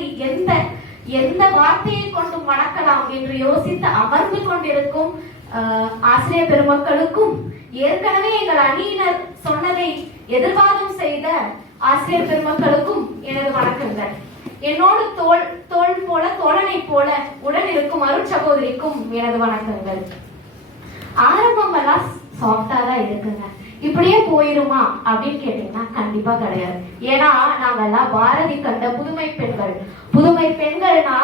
எந்த வார்த்தையை கொண்டு மணக்கலாம் என்று யோசித்து அமர்ந்து கொண்டிருக்கும் ஆசிரியர் பெருமக்களுக்கும், ஏற்கனவே எங்கள் அணியினர் சொன்னதை எதிர்வாதம் செய்த ஆசிரியர் பெருமக்களுக்கும் எனது வணக்கங்கள். என்னோடு தோல் போல தோழனை போல உடன் இருக்கும் அருட்சகோதரிக்கும் எனது வணக்கங்கள். ஆரம்பம் எல்லாம் சாஃப்டா தான் இருக்குங்க. இப்படியே போயிருமா அப்படின்னு கேட்டீங்கன்னா கண்டிப்பா கிடையாது. ஏன்னா நாங்கெல்லாம் பாரதி கண்ட புதுமை பெண்கள். புதுமை பெண்கள்னா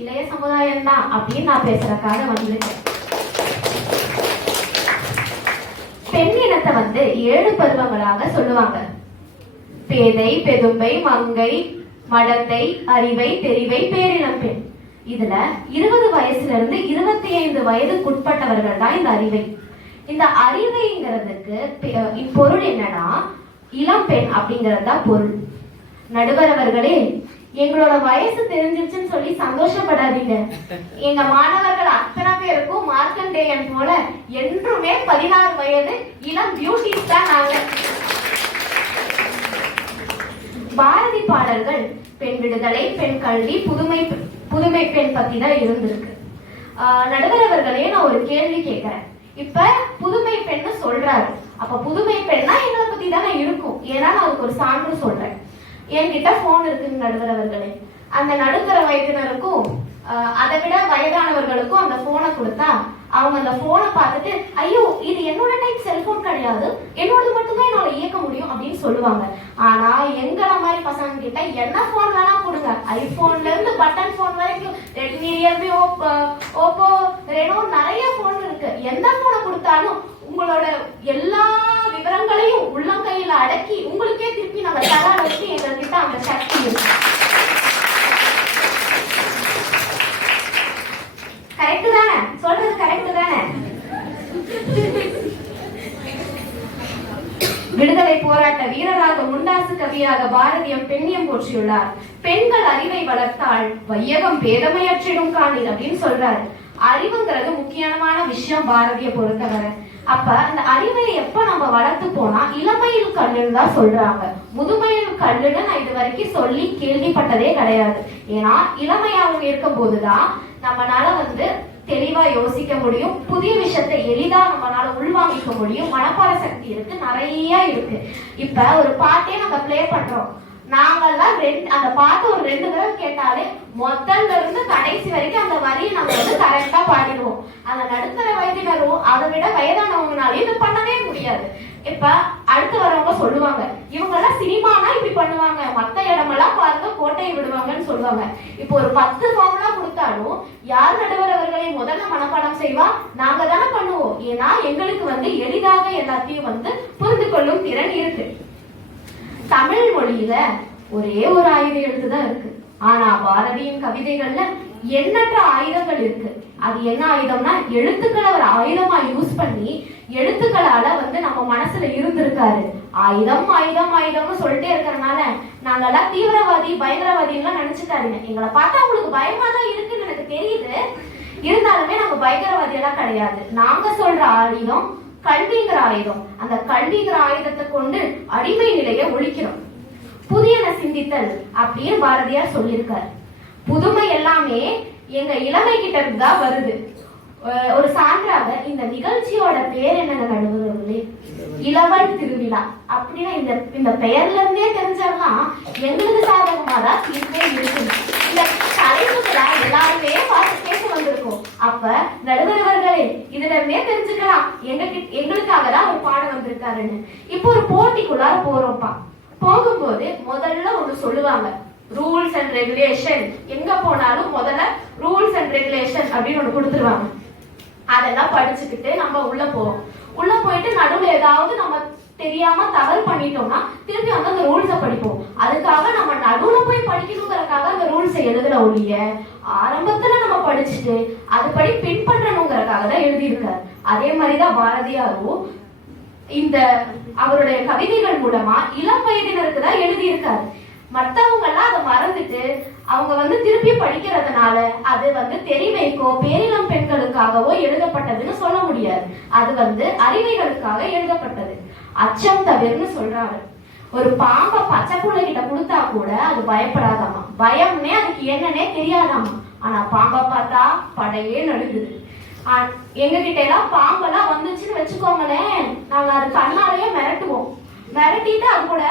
இளைய சமுதாயம் தான் அப்படின்னு நான் பேசுறதுக்காக வந்திருக்கேன். பெண் இனத்தை 7 பருவங்களாக சொல்லுவாங்க. பேதை, பெதும்பை, மங்கை, மடந்தை, அறிவை, தெரிவை, பேரினம் பெண். இதுல 20 வயசுல இருந்து 25 வயதுக்குட்பட்டவர்கள் தான் இந்த அறிவை. இந்த அறிவைங்கிறதுக்கு பொருள் என்னன்னா இளம் பெண் அப்படிங்கிறது தான் பொருள். நடுவர் அவர்களே, எங்களோட வயசு தெரிஞ்சிருச்சுன்னு சொல்லி சந்தோஷப்படாதீங்க. எங்க மாணவர்கள் அத்தனை பேருக்கும் மார்க்கண்டேயன் போல என்றுமே 16 வயது இளம் பியூட்டிஸ் தான் நாங்க. பாரதி பாடல்கள் பெண் விடுதலை, பெண் கல்வி, புதுமை பெண் பத்தி தான் இருந்திருக்கு. நடுவர் அவர்களே, நான் ஒரு கேள்வி கேட்கிறேன். இப்ப புதுமை பெண்ணு சொல்றாரு, அப்ப புதுமை பெண்ணா எங்களை பத்தி தானே இருக்கும். ஏன்னா நான் அதுக்கு ஒரு சான்று சொல்றேன். என்கிட்ட போன் இருக்குங்க நடுவர் அவர்களே. அந்த நடுத்தர வயதினருக்கும் அதை விட வயதானவர்களுக்கும் அந்த போனை கொடுத்தா அவங்க அந்த போனை பார்த்துட்டு ஐயோ இது என்னோட டைப் செல்போன் கிடையாது, என்னோடது மட்டும்தான் என்னால இயக்க முடியும் அப்படின்னு சொல்லுவாங்க. ஆனா எங்களை மாதிரி பசங்க கிட்ட என்ன போன் வேணா கொடுங்க, ஐபோன்ல இருந்து பட்டன் போன் வரைக்கும் ரெட்மி, ரியல்மி, ஓப்போ, ரெனோ நிறைய போன் இருக்கு. எந்த போனை கொடுத்தாலும் உங்களோட எல்லா விவரங்களையும் உள்ளங்கையில அடக்கி உங்களுக்கே திருப்பி நம்ம தர வச்சு எங்ககிட்ட அந்த சக்தி இருக்கு. கரெக்ட் தானே? சொல்றது கரெக்ட் தானே? விடுதலை போராட்ட வீரராக முண்டாசு கவியாக பாரதியம் பெண்ணியம் போற்றியுள்ளார். பெண்கள் அறிவை வளர்த்தால் வையகம் பேதமையற்றிடும் காணீர் அப்படின்னு சொல்றாரு. அறிவுங்கிறது முக்கியமான விஷயம் பாரதிய பொறுத்தவரை. அப்ப அந்த அறிவை எப்ப நம்ம வளர்த்து போனா இளமையில் கல்லுன்னு தான் சொல்றாங்க. முதுமையில் கல்லுன்னு நான் இது வரைக்கும் சொல்லி கேள்விப்பட்டதே கிடையாது. ஏன்னா இளமையாகவும் இருக்கும் போதுதான் நம்மளால தெளிவா யோசிக்க முடியும், புதிய விஷயத்தை எளிதா நம்மளால உள்வாங்கிக்க முடியும், மனப்பாட சக்தி இருக்கு, நிறைய இருக்கு. இப்ப ஒரு பாட்டே நம்ம பிளே பண்றோம், நாங்கெல்லாம் அந்த பாட்டு ஒரு 2 தடவை கேட்டாலே முதல்ல இருந்து கடைசி வரைக்கும் அந்த வரியை நம்ம கரெக்டா பாடிடுவோம். அந்த நடுத்தர வயதினரும் அதை விட வயதானவங்கனாலே இது பண்ணவே முடியாது. இப்ப அடுத்து வரவங்க சொல்லுவாங்க இவங்க எல்லாம் சினிமானா இப்படி பண்ணுவாங்க, மத்த இடமெல்லாம் பாருங்க கோட்டையை விடுவாங்கன்னு சொல்லுவாங்க. இப்போ ஒரு 10 ஃபார்முலா கொடுத்தாலும் யார் நடுவர் அவர்களை முதல்ல மனப்பாடம் செய்வா? நாங்க தானே பண்ணுவோம். ஏன்னா எங்களுக்கு எளிதாக எல்லாத்தையும் புரிந்து கொள்ளும் திறன் இருக்கு. தமிழ் மொழியில ஒரே ஒரு ஆயுத எழுத்துதான் இருக்கு. ஆனா பாரதியின் கவிதைகள்ல எண்ணற்ற ஆயுதங்கள் இருக்கு. அது என்ன ஆயுதம்னா எழுத்துக்களை ஒரு ஆயுதமா யூஸ் பண்ணி எழுத்துக்களால நம்ம மனசுல இருந்திருக்காரு. ஆயுதம் ஆயுதம் ஆயுதம்னு சொல்லிட்டே இருக்கறனால நாங்கெல்லாம் தீவிரவாதி பயங்கரவாதி எல்லாம் நினைச்சுக்காதீங்க. எங்களை பார்த்தா உங்களுக்கு பயமா தான் இருக்குன்னு எனக்கு தெரியுது. இருந்தாலுமே நம்ம பயங்கரவாதி எல்லாம் கிடையாது. நாங்க சொல்ற ஆயுதம் கல்விங்கிற ஆயுதம். அந்த கல்விங்கிற ஆயுதத்தை கொண்டு அடிமை நிலையை ஒழிக்கிறோம். புதியன சிந்தித்தல் அப்படின்னு பாரதியார் சொல்லியிருக்காரு. புதுமை எல்லாமே எங்க இளமை கிட்ட இருந்தா வருது. ஒரு சான்றாக இந்த நிகழ்ச்சியோட பேர் என்ன நடுவர்களே? இளவல் திருவிழா. அப்படின்னா இந்த பெயர்ல இருந்தே தெரிஞ்சாலாம் எங்களுக்கு சாதகமா தான் தீர்ப்பே இருக்கு. இந்த தலைப்புகளை எல்லாருமே பார்த்து கேட்டு வந்திருக்கோம். அப்ப நடுவர்களே இதுல இருந்தே தெரிஞ்சுக்கலாம் எங்களுக்காக தான் ஒரு பாடம் வந்திருக்காருன்னு. இப்போ ஒரு போட்டிக்குள்ளார போறோம்ப்பா. போகும்போது முதல்ல ஒண்ணு சொல்லுவாங்க, ரூல்ஸ் அண்ட் ரெகுலேஷன். எங்க போனாலும் முதல்ல ரூல்ஸ் அண்ட் ரெகுலேஷன் அப்படின்னு ஒண்ணு கொடுத்துருவாங்க. அதெல்லாம் படிச்சுக்கிட்டு நம்ம உள்ள போவோம். உள்ள போயிட்டு நடுவில் ஏதாவது நம்ம தெரியாம தவறு பண்ணிட்டோம்னா திருப்பி அந்த ரூல்ஸை படிப்போம். அதுக்காக நம்ம நடுவுல போய் படிக்கணுங்கிறதுக்காக அந்த ரூல்ஸை எழுதுற ஒழிய ஆரம்பத்துல நம்ம படிச்சுட்டு அதுபடி பின்பற்றணுங்கிறதுக்காக தான் எழுதியிருக்காரு. அதே மாதிரிதான் பாரதியாரும் இந்த அவருடைய கவிதைகள் மூலமா இளம் வயதினருக்கு தான் எழுதியிருக்காரு. மற்றவங்க எல்லாம் அதை மறந்துட்டு அவங்க திருப்பி படிக்கிறதுனால அது தெரிவைக்கோ பேரிளம் பெண்களுக்காகவோ எழுதப்பட்டதுன்னு சொல்ல முடியாது. அது அறிவைகளுக்காக எழுதப்பட்டது. அச்சம் தவிர்னு சொல்றாரு. ஒரு பாம்பை பச்சை பிள்ளை கிட்ட கொடுத்தா கூட அது பயப்படாதாமா. பயம்னே அதுக்கு என்னன்னே தெரியாதாமா. ஆனா பாம்பை பார்த்தா படையே நடுங்குது. எங்க கிட்ட எல்லாம் பாம்பெல்லாம் வந்துச்சுன்னு வச்சுக்கோங்களேன், நாங்க அது கண்ணாலேயே மிரட்டுவோம். மிரட்டிட்டு அது கூட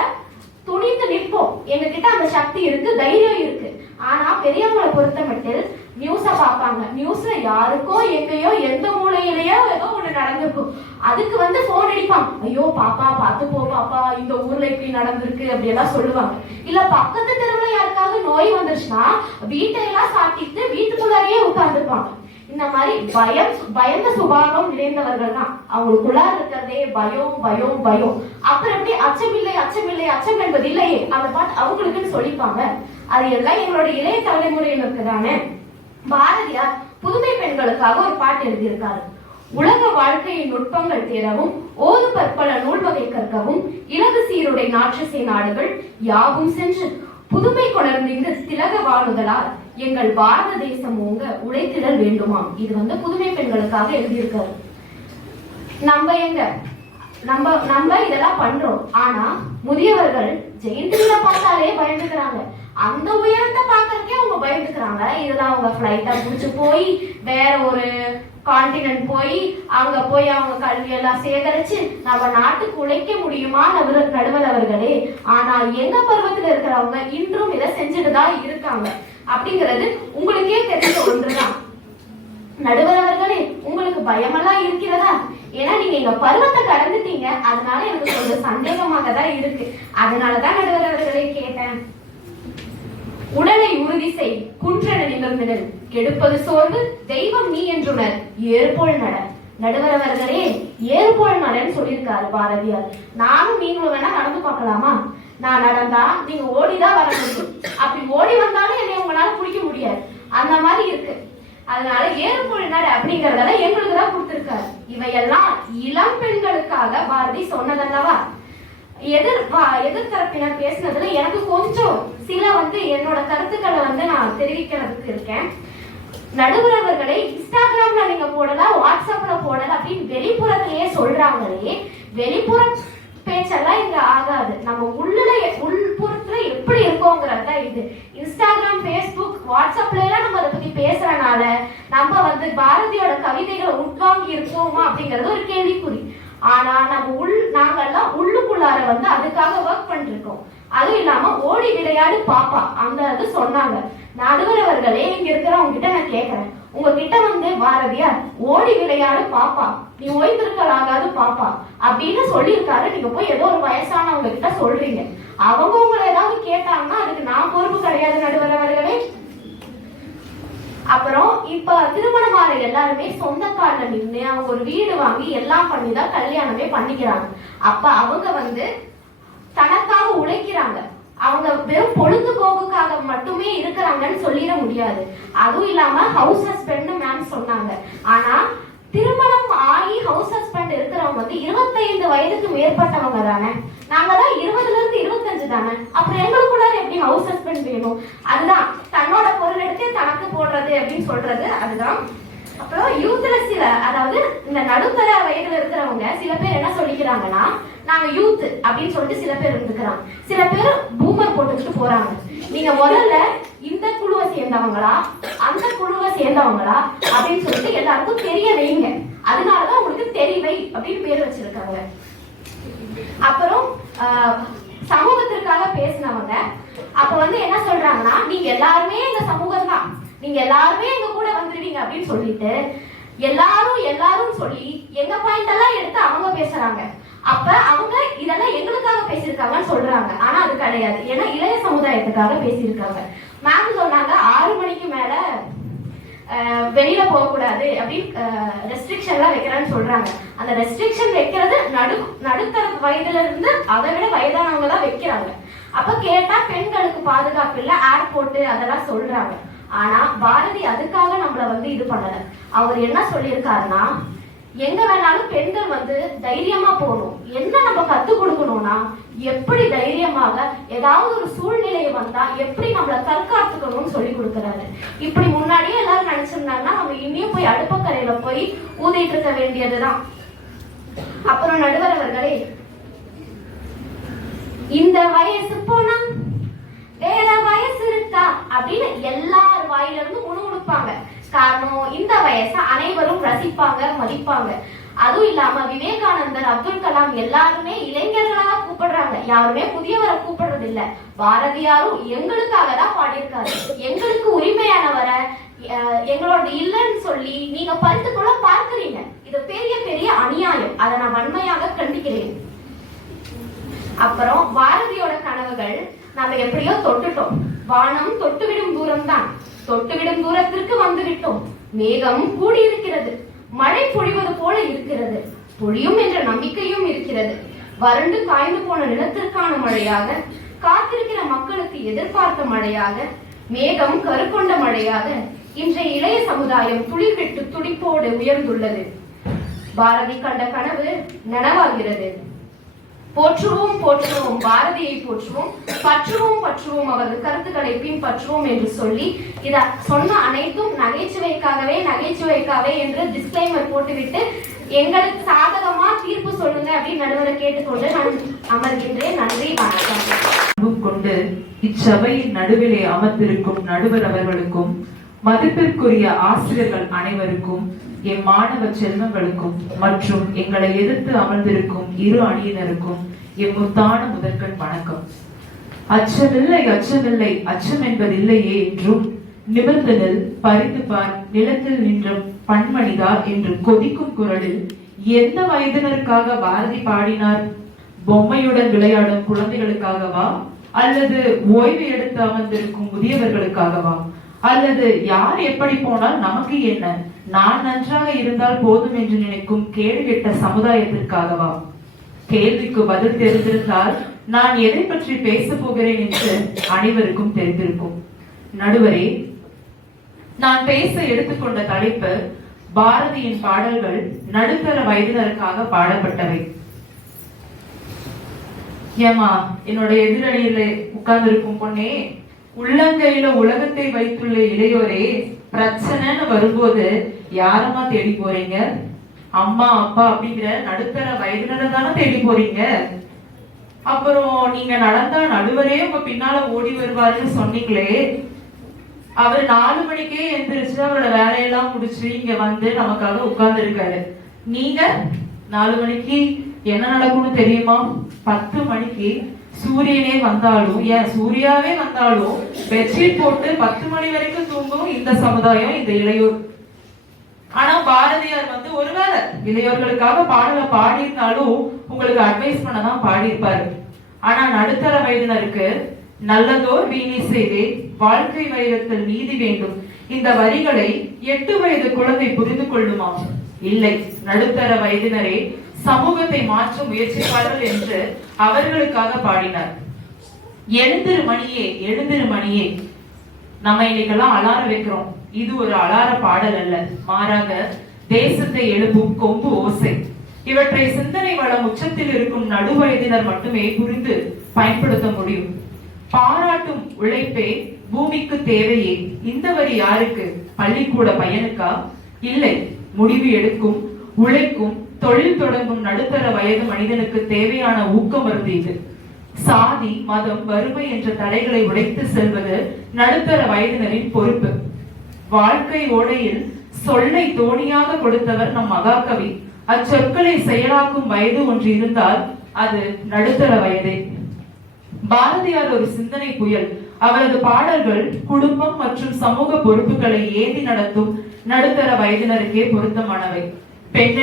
துணிந்து நிற்போம். எங்க கிட்ட அந்த சக்தி இருக்கு, தைரியம் இருக்கு. ஆனா பெரியவங்களை பொறுத்த மட்டும் நியூஸ பாப்பாங்க. நியூஸ்ல யாருக்கோ எங்கேயோ எந்த மூலையிலயோ ஏதோ ஒண்ணு நடந்திருக்கும். அதுக்கு போன் அடிப்பாங்க, ஐயோ பாப்பா பார்த்து போ பாப்பா, இந்த ஊர்ல இப்படி நடந்திருக்கு அப்படி எல்லாம் சொல்லுவாங்க. இல்ல பக்கத்து தெருவுல யாருக்காவது நோய் வந்துருச்சுன்னா வீட்டையெல்லாம் சாத்திட்டு வீட்டுக்குள்ளாரியே உட்கார்ந்துருப்பாங்க. இந்த மாதிரி பயந்த சுபாவம் நிறைந்தவர்கள் தான். அவங்களுக்குள்ள இருக்கிறதே பயம் பயம் பயம். அப்புறம் எப்படி அச்சமில்லை அச்சமில்லை அச்சம் என்பது இல்லையே அந்த பாட்டு அவங்களுக்குன்னு சொல்லிப்பாங்க. அது எல்லாம் எங்களோட இளைய தலைமுறையினருக்கு தானே. பாரதியார் புதுமை பெண்களுக்காக ஒரு பாட்டு எழுதியிருக்காரு. உலக வாழ்க்கையின் நுட்பங்கள் தேரவும் ஓது பற்பல நூல் வகை கற்கவும் இலகு சீருடை நாற்றுசை நாடுகள் யாவும் சென்று புதுமை கொணர்ந்து திலக வாழுதலால் எங்கள் பாரத தேசம் ஓங்க உழைத்திடல் வேண்டுமாம். இது புதுமை பெண்களுக்காக எழுதியிருக்காரு. நம்ம இதெல்லாம் பண்றோம். ஆனா முதியவர்கள் ஜெயந்தில பார்த்தாலே பயந்துக்கிறாங்க. அந்த உயரத்தை பாக்குறதுக்கே அவங்க பயந்துக்கிறாங்க. இதெல்லாம் அவங்க பிளைட்டா புடிச்சு போய் வேற ஒரு கான்டினென்ட் போய் அங்க போய் அவங்க கல்வி எல்லாம் சேகரிச்சு நம்ம நாட்டுக்கு உழைக்க முடியுமா நடுவர் அவர்களே? ஆனா எங்க பருவத்துல இருக்கிறவங்க இன்றும் இதை செஞ்சுட்டுதான் இருக்காங்க. அப்படிங்கிறது உங்களுக்கே தெரிஞ்ச ஒன்றுதான். நடுவர் அவர்களே, உங்களுக்கு பயமெல்லாம் இருக்கிறதா? ஏன்னா நீங்க எங்க பருவத்தை கடந்துட்டீங்க, அதனால எனக்கு கொஞ்சம் சந்தேகமாக தான் இருக்கு. அதனாலதான் நடுவர் அவர்களை கேட்டேன். உடலை உறுதி செய், குன்றென நிமிர்ந்திடல், கெடுப்பது சோர்வு, தெய்வம் நீ என்றுணர், ஏறுபோல் நட. நடுவர் அவர்களே, ஏறுபோல் நடன்னு சொல்லியிருக்காரு பாரதியார். நானும் நீங்களும் வேணா நடந்து பார்க்கலாமா? நான் நடந்தா நீங்க ஓடிதான் வர முடியும். அப்படி ஓடி வந்தாலும் என்னை உங்களால பிடிக்க முடியாது. அந்த மாதிரி இருக்கு. அதனால ஏறுபோல் நட அப்படிங்கறதெல்லாம் எங்களுக்கு தான் கொடுத்திருக்காரு. இவையெல்லாம் இளம் பெண்களுக்காக பாரதி சொன்னதல்லவா? எதிர்த்தரப்பினர் பேசினதுல எனக்கு கொஞ்சம் சில என்னோட கருத்துக்களை நான் தெரிவிக்கிறதுக்கு இருக்கேன். நடுவர் அவர்களே, இன்ஸ்டாகிராம்ல நீங்க போடலாம், வாட்ஸ்அப்ல போடலாம் அப்படின்னு வெளிப்புறத்திலேயே சொல்றாங்களே, வெளிப்புற பேச்செல்லாம் இங்க ஆகாது. நம்ம உள்புறத்துல எப்படி இருக்கோங்கிறத இது. இன்ஸ்டாகிராம், பேஸ்புக், வாட்ஸ்அப்ல எல்லாம் நம்ம அதை பத்தி பேசுறதுனால நம்ம பாரதியோட கவிதைகளை உட்வாங்கி இருக்கோமா அப்படிங்கறது ஒரு கேள்விக்குறி. ஆனா நம்ம நாங்கெல்லாம் உள்ளுக்குள்ளார அதுக்காக ஒர்க் பண்ணிருக்கோம். அதுவும் இல்லாம ஓடி விளையாடு பாப்பா அந்த சொன்னாங்க. நடுவர் அவர்களே, இங்க இருக்கிறவங்க கிட்ட நான் கேட்கிறேன், உங்ககிட்ட பாரதியார் ஓடி விளையாடு பாப்பா, நீ ஓய்ந்திருக்கலாகாது பாப்பா அப்படின்னு சொல்லியிருக்காரு. நீங்க போய் ஏதோ ஒரு வயசானவங்க கிட்ட சொல்றீங்க. அவங்க உங்களை ஏதாவது கேட்டாங்கன்னா அதுக்கு நான் பொறுப்பு கிடையாது நடுவர் அவர்களே. அப்புறம் இப்ப திருமணமான எல்லாருமே சொந்த காலில் நின்று அவங்க ஒரு வீடு வாங்கி எல்லாம் பண்ணிதான் கல்யாணமே பண்ணிக்கிறாங்க. அப்ப அவங்க தனக்காக உழைக்கிறாங்க. அவங்க வெறும் பொழுதுபோக்குக்காக மட்டுமே இருக்கிறாங்கன்னு சொல்லிட முடியாது. அதுவும் இல்லாம ஹவுஸ் ஹஸ்பண்ட் மேம் சொன்னாங்க. ஆனா திருமணம் ஆகி ஹவுஸ் ஹஸ்பண்ட் இருக்கிறவங்க 25 வயதுக்கு மேற்பட்டவங்க தானே. நாங்க தான் 20ல இருந்து 25 தானே. அப்புறம் எங்களுக்குள்ள எப்படி ஹவுஸ் ஹஸ்பண்ட் வேணும்? அதுதான் தன்னோட பொருள் எடுத்து தனக்கு போடுறது அப்படின்னு சொல்றது. அதுதான். அப்புறம் யூத்ல அதாவது இந்த நடுத்தர வயதுல இருக்கிறவங்க சில பேர் என்ன சொல்லிக்கிறாங்கன்னா, நாங்க யூத் அப்படின்னு சொல்லிட்டு சில பேர் இருந்துக்கிறாங்க. சில பேர் பூமர் போட்டுக்கிட்டு போறாங்க. நீங்க முதல்ல இந்த குழுவை சேர்ந்தவங்களா அந்த குழுவை சேர்ந்தவங்களா அப்படின்னு சொல்லிட்டு எல்லாருக்கும் தெரிய வைங்க. அதனாலதான் உங்களுக்கு தெரிவை அப்படின்னு பேர் வச்சிருக்காங்க. அப்புறம் சமூகத்திற்காக பேசினவங்க அப்ப என்ன சொல்றாங்கன்னா, நீங்க எல்லாருமே இந்த சமூகம் தான், நீங்க எல்லாருமே எங்க கூட வந்துருவீங்க அப்படின்னு சொல்லிட்டு எல்லாரும் சொல்லி எங்க பாயிண்ட் எல்லாம் எடுத்து அவங்க பேசுறாங்க. அப்ப அவங்க இதெல்லாம் எங்களுக்காக பேசியிருக்காங்கன்னு சொல்றாங்க. ஆனா அது கிடையாது. ஏன்னா இளைய சமுதாயத்துக்காக பேசியிருக்காங்க. மேம் சொன்னாங்க 6 மணிக்கு மேல வெளியில போகக்கூடாது அப்படின்னு ரெஸ்ட்ரிக்ஷன் எல்லாம் வைக்கிறேன்னு சொல்றாங்க. அந்த ரெஸ்ட்ரிக்ஷன் வைக்கிறது நடுத்தர வயதுல இருந்து அதை விட வயதானவங்க தான் வைக்கிறாங்க. அப்ப கேட்டா பெண்களுக்கு பாதுகாப்பு இல்ல, ஏர்போர்ட் அதெல்லாம் சொல்றாங்க. ஆனா பாரதி அதுக்காக நம்மள இது பண்ணல. அவர் என்ன சொல்லியிருக்காருன்னா, எங்க வேணாலும் பெண்கள் தைரியமா போகணும். என்ன நம்ம கத்து கொடுக்கணும்னா, எப்படி தைரியமாக ஏதாவது ஒரு சூழ்நிலை வந்தா எப்படி நம்மள தற்காத்துக்கணும்னு சொல்லி கொடுக்குறாரு. இப்படி முன்னாடியே எல்லாரும் நினைச்சிருந்தாங்கன்னா நம்ம இன்னும் போய் அடுப்பக்கரையில போய் ஊதிட்டு இருக்க வேண்டியதுதான். அப்புறம் நடுவர் அவர்களே, இந்த வயசு போனா வேற வயசு இருக்கா அப்படின்னு எல்லார் வாயில இருந்து முணுமுணுப்பாங்க. காரணம், இந்த வயசை அனைவரும் ரசிப்பாங்க, மதிப்பாங்க. அதுவும் இல்லாம விவேகானந்தர், அப்துல் கலாம் எல்லாருமே இளைஞர்களாக கூப்பிடுறாங்க. யாருமே புதியவரை கூப்பிடுறது இல்ல. பாரதியாரும் எங்களுக்காக தான் பாடியிருக்காரு. எங்களுக்கு உரிமையானவரை எங்களோட இல்லைன்னு சொல்லி நீங்க பறித்துக்கொள்ள பார்க்கிறீங்க. இது பெரிய பெரிய அநியாயம். அதை நான் வன்மையாக கண்டிக்கிறேன். அப்புறம் பாரதியோட கனவுகள் நம்ம எப்படியோ தொட்டுட்டோம். வானம் தொட்டுவிடும் தூரம் தான், தொட்டுவிடும் தூரத்திற்கு வந்து விட்டோம். மேகம் கூடியிருக்கிறது, மழை பொழிவது போல இருக்கிறது, பொழியும் என்ற நம்பிக்கையும் இருக்கிறது. வறண்டு காய்ந்து போன நிலத்திற்கான மழையாக, காத்திருக்கிற மக்களுக்கு எதிர்பார்த்த மழையாக, மேகம் கருக்கொண்ட மழையாக இன்றைய இளைய சமுதாயம் துளிர்விட்டு துடிப்போடு உயர்ந்துள்ளது. பாரதி கண்ட கனவு நனவாகிறது. போற்றுவோம் போற்றுவோம் பாரதியை போற்றுவோம், பற்றுவோம் பற்றுவோம் அவரது கருத்துக்களை பின்பற்றுவோம் என்று சொல்லி இத சொன்ன அனைத்தும் நகைச்சுவைக்காகவே என்று டிஸ்க்ளைமர் போட்டுவிட்டு எங்களுக்கு சாதகமா தீர்ப்பு சொல்லுங்க அப்படின்னு நடுவரை கேட்டுக்கொண்டு நான் அமர்கின்றேன். நன்றி, வணக்கம். கொண்டு இச்சபையின் நடுவிலே அமர்ந்திருக்கும் நடுவர் அவர்களுக்கும், மதிப்பிற்குரிய ஆசிரியர்கள் அனைவருக்கும், எம் மாணவ செல்வங்களுக்கும் மற்றும் எங்களை எதிர்த்து அமர்ந்திருக்கும் இரு அணியினருக்கும் எம் முத்தான முதற்கண் வணக்கம். அச்சமில்லை அச்சம் என்பதில்லையே என்றும், நிமிர்ந்து நெல், பறித்து பார், நிலத்தில் நின்ற பண்மணிதா என்று கொதிக்கும் குரலில் எந்த வயதினருக்காக பாரதி பாடினார்? பொம்மையுடன் விளையாடும் குழந்தைகளுக்காகவா, அல்லது ஓய்வு எடுத்து அமர்ந்திருக்கும் முதியவர்களுக்காகவா, அல்லது யார் எப்படி போனால் நமக்கு என்ன, நான் நன்றாக இருந்தால் போதும் என்று நினைக்கும் கேடு கெட்ட சமுதாயத்திற்காகவா? கேள்விக்கு பதில் தெரிந்திருந்தால் நான் எதை பற்றி பேச போகிறேன் என்று அனைவருக்கும் தெரிந்திருக்கும். நடுவரே, நான் பேச எடுத்துக்கொண்ட தலைப்பு பாரதியின் பாடல்கள் நடுத்தர வயதினருக்காக பாடப்பட்டவை. ஏமா, என்னோட எதிரணியில உட்கார்ந்து இருக்கும் பொண்ணே, உள்ளங்கையில உலகத்தை வைத்துள்ள இளையோரே, பிரச்சனைன்னு வரும்போது யாரமா தேடி போறீங்க? அம்மா அப்பா அப்படிங்கிற நடுத்தர வயதினரை தானே தேடி போறீங்க. அப்புறம் நீங்க நடந்தா நடுவரே உங்க பின்னால ஓடி வருவாருன்னு சொன்னீங்களே, அவர் 4 மணிக்கே எந்திரிச்சு அவரோட வேலையெல்லாம் முடிச்சு இங்க வந்து நமக்காக உட்கார்ந்து இருக்காரு. நீங்க 4 மணிக்கு என்ன நடக்கும்னு தெரியுமா? 10 மணிக்கு சூரியனே வந்தாலும், ஏன் சூர்யாவே வந்தாலும் பெட்ஷீட் போட்டு 10 மணி வரைக்கும் தூங்கும் இந்த சமுதாயம், இந்த இளையோர். ஆனா பாரதியார் வந்து ஒருவேளை இளையோர்களுக்காக பாடலை பாடியிருந்தாலும் உங்களுக்கு அட்வைஸ் பண்ணதான் பாடியிருப்பாரு. ஆனா நடுத்தர வயதினருக்கு நல்லதோர் வீணை செய்தே வாழ்க்கை வைரத்தில் நீதி வேண்டும் இந்த வரிகளை 8 வயது குழந்தை புரிந்து கொள்ளுமா? இல்லை, நடுத்தர வயதினரே சமூகத்தை மாற்ற முயற்சிப்பார்கள் என்று அவர்களுக்காக பாடினார். எழுந்திரு மணியே, எழுந்திரு மணியே. நம்ம இன்னைக்கெல்லாம் அலாரம் வைக்கிறோம். இது ஒரு அலார பாடல் அல்ல, மாறாக தேசத்தை எழுப்பும் கொம்பு ஓசை. இவற்றை சிந்தனை வளம் உச்சத்தில் இருக்கும் நடுவயதினர் மட்டுமே புரிந்து பயன்படுத்த முடியும். பாராட்டும் உழைப்பே பூமிக்கு தேவையே. இந்த வரி யாருக்கு? பள்ளிக்கூட பையனுக்கா? இல்லை, முடிவு எடுக்கும், உழைக்கும், தொழில் தொடங்கும் நடுத்தர வயது மனிதனுக்கு தேவையான ஊக்க மருந்து இது. சாதி, மதம், வறுமை என்ற தடைகளை உடைத்து செல்வது நடுத்தர வயதினரின் பொறுப்பு. வாழ்க்கை ஓடையில் சொல்லை தோணியாக கொடுத்தவர் நம் மகாகவி. அச்சொற்களை செயலாக்கும் வயது ஒன்று இருந்தால் அது நடுத்தர வயதே. பாரதியார் ஒரு சிந்தனை புயல். அவரது பாடல்கள் குடும்பம் மற்றும் சமூக பொறுப்புகளை ஏந்தி நடத்தும் நடுத்தர வயதினருக்கே பொருத்தமானவை. பெண்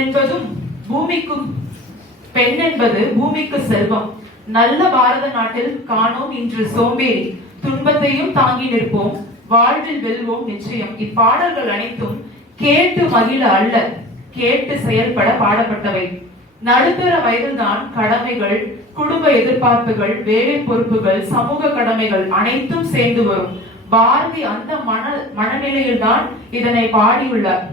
என்பது பூமிக்கு செல்வம். நல்ல பாரத நாட்டில் காணோம் இன்று சோம்பேறி. துன்பத்தையும் தாங்கி நிற்போம், வாழ்வில் வெல்வோம் நிச்சயம். இப்பாடல்கள் அனைத்தும் கேட்டு மகிழ அல்ல, கேட்டு செயல்பட பாடப்பட்டவை. நடுத்தர வயதில்தான் கடமைகள், குடும்ப எதிர்பார்ப்புகள், வேலை பொறுப்புகள், சமூக கடமைகள் அனைத்தும் சேர்ந்து வரும். பாரதி அந்த மனநிலையில் தான் இதனை பாடியுள்ளார்.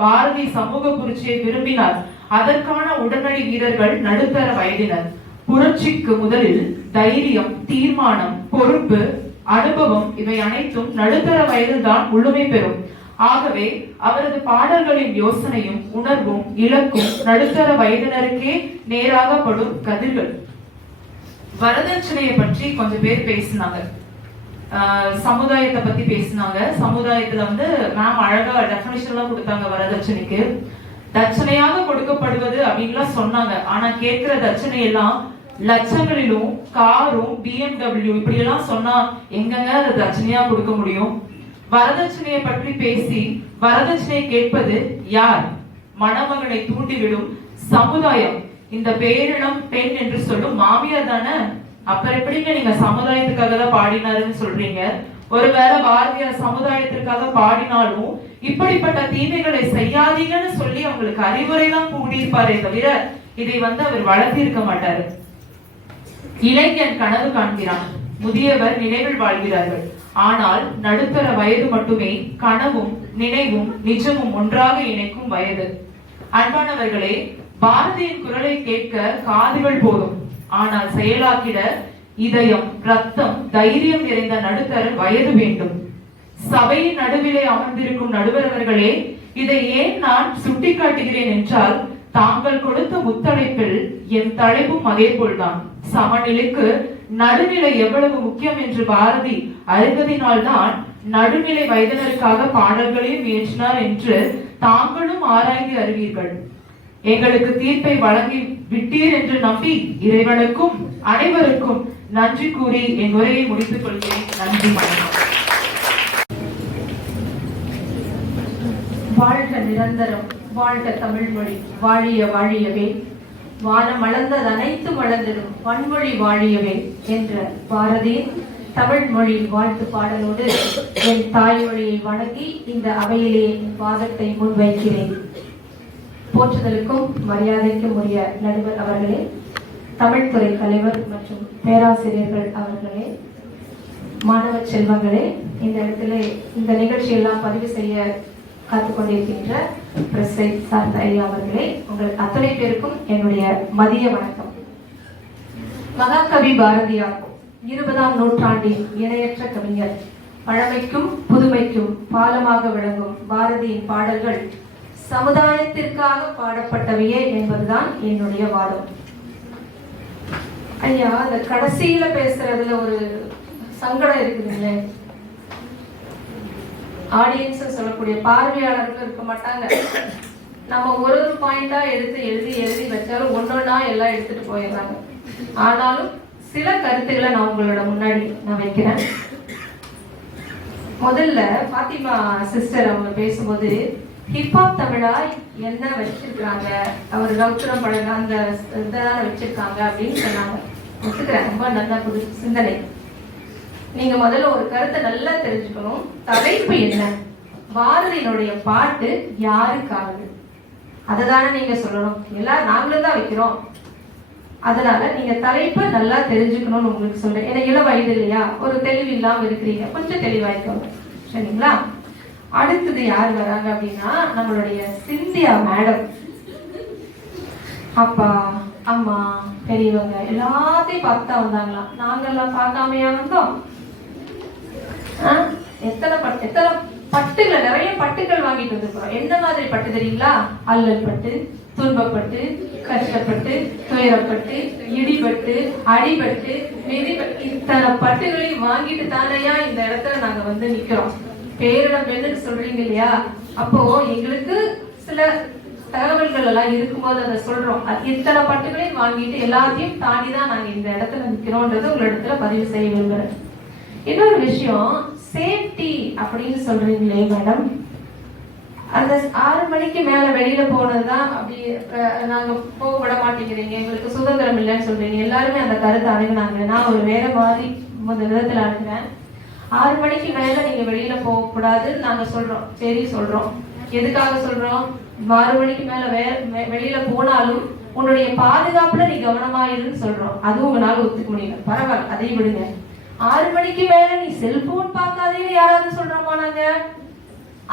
பாரதி சமூக புரட்சியை விரும்பினார். அதற்கான உடனடி வீரர்கள் நடுத்தர வயதினர். புரட்சிக்கு முதலில் தைரியம், தீர்மானம், பொறுப்பு, அனுபவம் இவை அனைத்தும் நடுத்தர வயதில் தான் முழுமை பெறும். ஆகவே அவரது பாடல்களின் யோசனையும் உணர்வும் இலக்கும் நடுத்தர வயதினருக்கே நேராகப்படும் கதிர்கள். வரதட்சணையை பற்றி கொஞ்சம் பேர் பேசினாங்க, சமுதாயத்தை பத்தி பேசினாங்க. சமுதாயத்துல வந்து மேம் அழகா டெஃபினிஷன் எல்லாம் கொடுத்தாங்க வரதட்சணைக்கு. தட்சணையாக கொடுக்கப்படுவது அப்படின்லாம் சொன்னாங்க. ஆனா கேட்கிற தட்சணை எல்லாம் லட்சங்களிலும் காரும் BMW இப்படி எல்லாம் சொன்னா எங்கங்க அதை தட்சணையா கொடுக்க முடியும்? வரதட்சணையை பற்றி பேசி வரதட்சணையை கேட்பது யார்? மணமகனை தூண்டிவிடும் சமுதாயம். இந்த பேரினம் பெண் என்று சொல்லும் மாமியார் தானே. அப்புறம் எப்படிங்க நீங்க சமுதாயத்துக்காக தான் பாடினாருன்னு சொல்றீங்க? ஒருவேளை பாரதியார் சமுதாயத்திற்காக பாடினாலும் இப்படிப்பட்ட தீமைகளை செய்யாதீங்கன்னு சொல்லி அவங்களுக்கு அறிவுரை தான் கூடியிருப்பாரே தவிர இதை வந்து அவர் வளர்த்திருக்க மாட்டாரு. இளைஞன் கனவு காண்கிறான், முதியவர் நினைவில் வாழ்கிறார்கள். ஆனால் நடுத்தர வயது மட்டுமே கனவும் நினைவும் நிஜமும் ஒன்றாக இணைக்கும் வயது. அன்பானவர்களே, பாரதியின் குரலை கேட்க காதுகள் போதும், ஆனால் செயலாக்கிட இதயம், ரத்தம், தைரியம் நிறைந்த நடுத்தர வயது வேண்டும். சபையின் நடுவிலே அமர்ந்திருக்கும் நடுவரவர்களே, இதை ஏன் நான் சுட்டிக்காட்டுகிறேன் என்றால், தாங்கள் கொடுத்த முத்தழைப்பில் என் தலைப்பும் அதே போல்தான். சமநிலைக்கு நடுநிலை எவ்வளவு முக்கியம் என்று பாரதி அறிந்ததினால்தான் நடுநிலை வயதினருக்காக பாடல்களையும் இயற்றினார் என்று தாங்களும் ஆராய்ந்து அறிவீர்கள். எங்களுக்கு தீர்ப்பை வழங்கி விட்டீர் என்று நம்பி இறைவனுக்கும் அனைவருக்கும் நன்றி கூறி என் உரையை முடித்துக் கொள்கிறேன். நன்றி. வாழ்க நிரந்தரம், வாழ்க தமிழ் மொழி, வாழிய வாழியவே, வானம் அளந்தது அனைத்து வளர்ந்திடும் வன்மொழி வாழியவே என்ற பாரதியின் தமிழ் மொழி வாழ்த்து பாடலோடு என் தாய்மொழியை வணங்கி இந்த அவையிலே என் வாதத்தை முன்வைக்கிறேன். போற்றுதலுக்கும் மரியாதைக்கும் உரிய நடுவர் அவர்களே, தமிழ்துறை தலைவர் மற்றும் பேராசிரியர்கள் அவர்களே, மாணவ செல்வங்களே, இந்த இடத்துல இந்த நிகழ்ச்சியெல்லாம் பதிவு செய்ய காத்துக்கொண்டிருக்கின்ற பிரஸை சார்ந்த ஐயா அவர்களே, உங்கள் அத்தனை பேருக்கும் என்னுடைய மதிய வணக்கம். மகாகவி பாரதியார் 20ஆம் நூற்றாண்டின் இணையற்ற கவிஞர். பழமைக்கும் புதுமைக்கும் பாலமாக விளங்கும் பாரதியின் பாடல்கள் சமுதாயத்திற்காக பாடப்பட்டவையே என்பதுதான் என்னுடைய வாதம். ஐயா, அந்த கடைசியில பேசுறதுல ஒரு சங்கடம் இருக்குதுங்களே. ஆடியன்ஸ் சொல்லக்கூடிய பார்வையாளர்கள் இருக்க மாட்டாங்க. நம்ம ஒரு பாயிண்டா எடுத்து எழுதி வச்சாலும் ஒன்னொன்னா எல்லாம் எடுத்துட்டு போயிடுறாங்க. ஆனாலும் சில கருத்துக்களை நான் உங்களோட முன்னாடி நான் வைக்கிறேன். முதல்ல பாத்திமா சிஸ்டர் அவங்க பேசும்போது ஹிப்ஹாப் தமிழா என்ன வச்சிருக்காங்க, அவர் ரவுத்திரம் பழக அந்த இதான் வச்சிருக்காங்க அப்படின்னு சொன்னாங்க. ஒத்துக்கிறேன், ரொம்ப நல்லா புது சிந்தனை. நீங்க முதல்ல ஒரு கருத்தை நல்லா தெரிஞ்சுக்கணும். தலைப்பு என்ன? பாரதியினுடைய பாட்டு யாருக்கானது? அததானே நீங்க சொல்லணும். எல்லாம் நாங்களும் தான் வைக்கிறோம். அதனால நீங்க தலைப்பை நல்லா தெரிஞ்சுக்கணும்னு உங்களுக்கு சொல்றேன். ஏன்னா இள வயது இல்லையா, ஒரு தெளிவு இல்லாம இருக்கிறீங்க, கொஞ்சம் தெளிவாய்க்கோங்க, சரிங்களா? அடுத்தது யார் வராங்க அப்படின்னா நம்மளுடைய சிந்தியா மேடம். அப்பா அம்மா பெரியவங்க எல்லாத்தையும் பார்த்தா வந்தாங்களாம். நாங்கெல்லாம் பார்க்காமையா வந்தோம்? எத்தனை பட்டுகள், நிறைய பட்டுகள் வாங்கிட்டு வந்துருக்கோம். என்ன மாதிரி பட்டு தெரியுங்களா? அல்லல் பட்டு, துன்பப்பட்டு, கஷ்டப்பட்டு, துயரப்பட்டு, இடிபட்டு, அடிபட்டு, மிதிப்பட்டு, இத்தனை பட்டுகளையும் வாங்கிட்டு தானையா இந்த இடத்துல நாங்க வந்து நிக்கிறோம். பேரிடம் பெண்ணுன்னு சொல்றீங்க இல்லையா? அப்போ எங்களுக்கு சில தகவல்கள் எல்லாம் இருக்கும்போது அதை சொல்றோம். இத்தனை பட்டுகளையும் வாங்கிட்டு எல்லாத்தையும் தாண்டிதான் நாங்க இந்த இடத்துல நிக்கிறோம்ன்றது உங்களிடத்துல பதிவு செய்ய விரும்புறேன். இன்னொரு விஷயம், சேஃப்டி அப்படின்னு சொல்றீங்களே மேடம், அந்த 6 மணிக்கு மேல வெளியில போனதுதான் அப்படி நாங்க போக விட மாட்டேங்கிறீங்க, எங்களுக்கு சுதந்திரம் இல்லைன்னு சொல்றீங்க. எல்லாருமே அந்த கருத்தை அணுகுனாங்க. நான் ஒரு வேற மாதிரி விதத்துல அணுகிறேன். 6 மணிக்கு மேல நீங்க வெளியில போக கூடாதுன்னு நாங்க சொல்றோம். சரி சொல்றோம். எதுக்காக சொல்றோம்? 6 மணிக்கு மேல வெளியில போனாலும் உன்னுடைய பாதுகாப்புல நீ கவனமா இருன்னு சொல்றோம். அதுவும் உங்களால ஒத்துக்க முடியல, பரவாயில்ல, அதையும் விடுங்க. 6 மணிக்கு மேல நீ செல்போன் பார்க்காதேன்னு யாராவது சொல்றோமா? நாங்க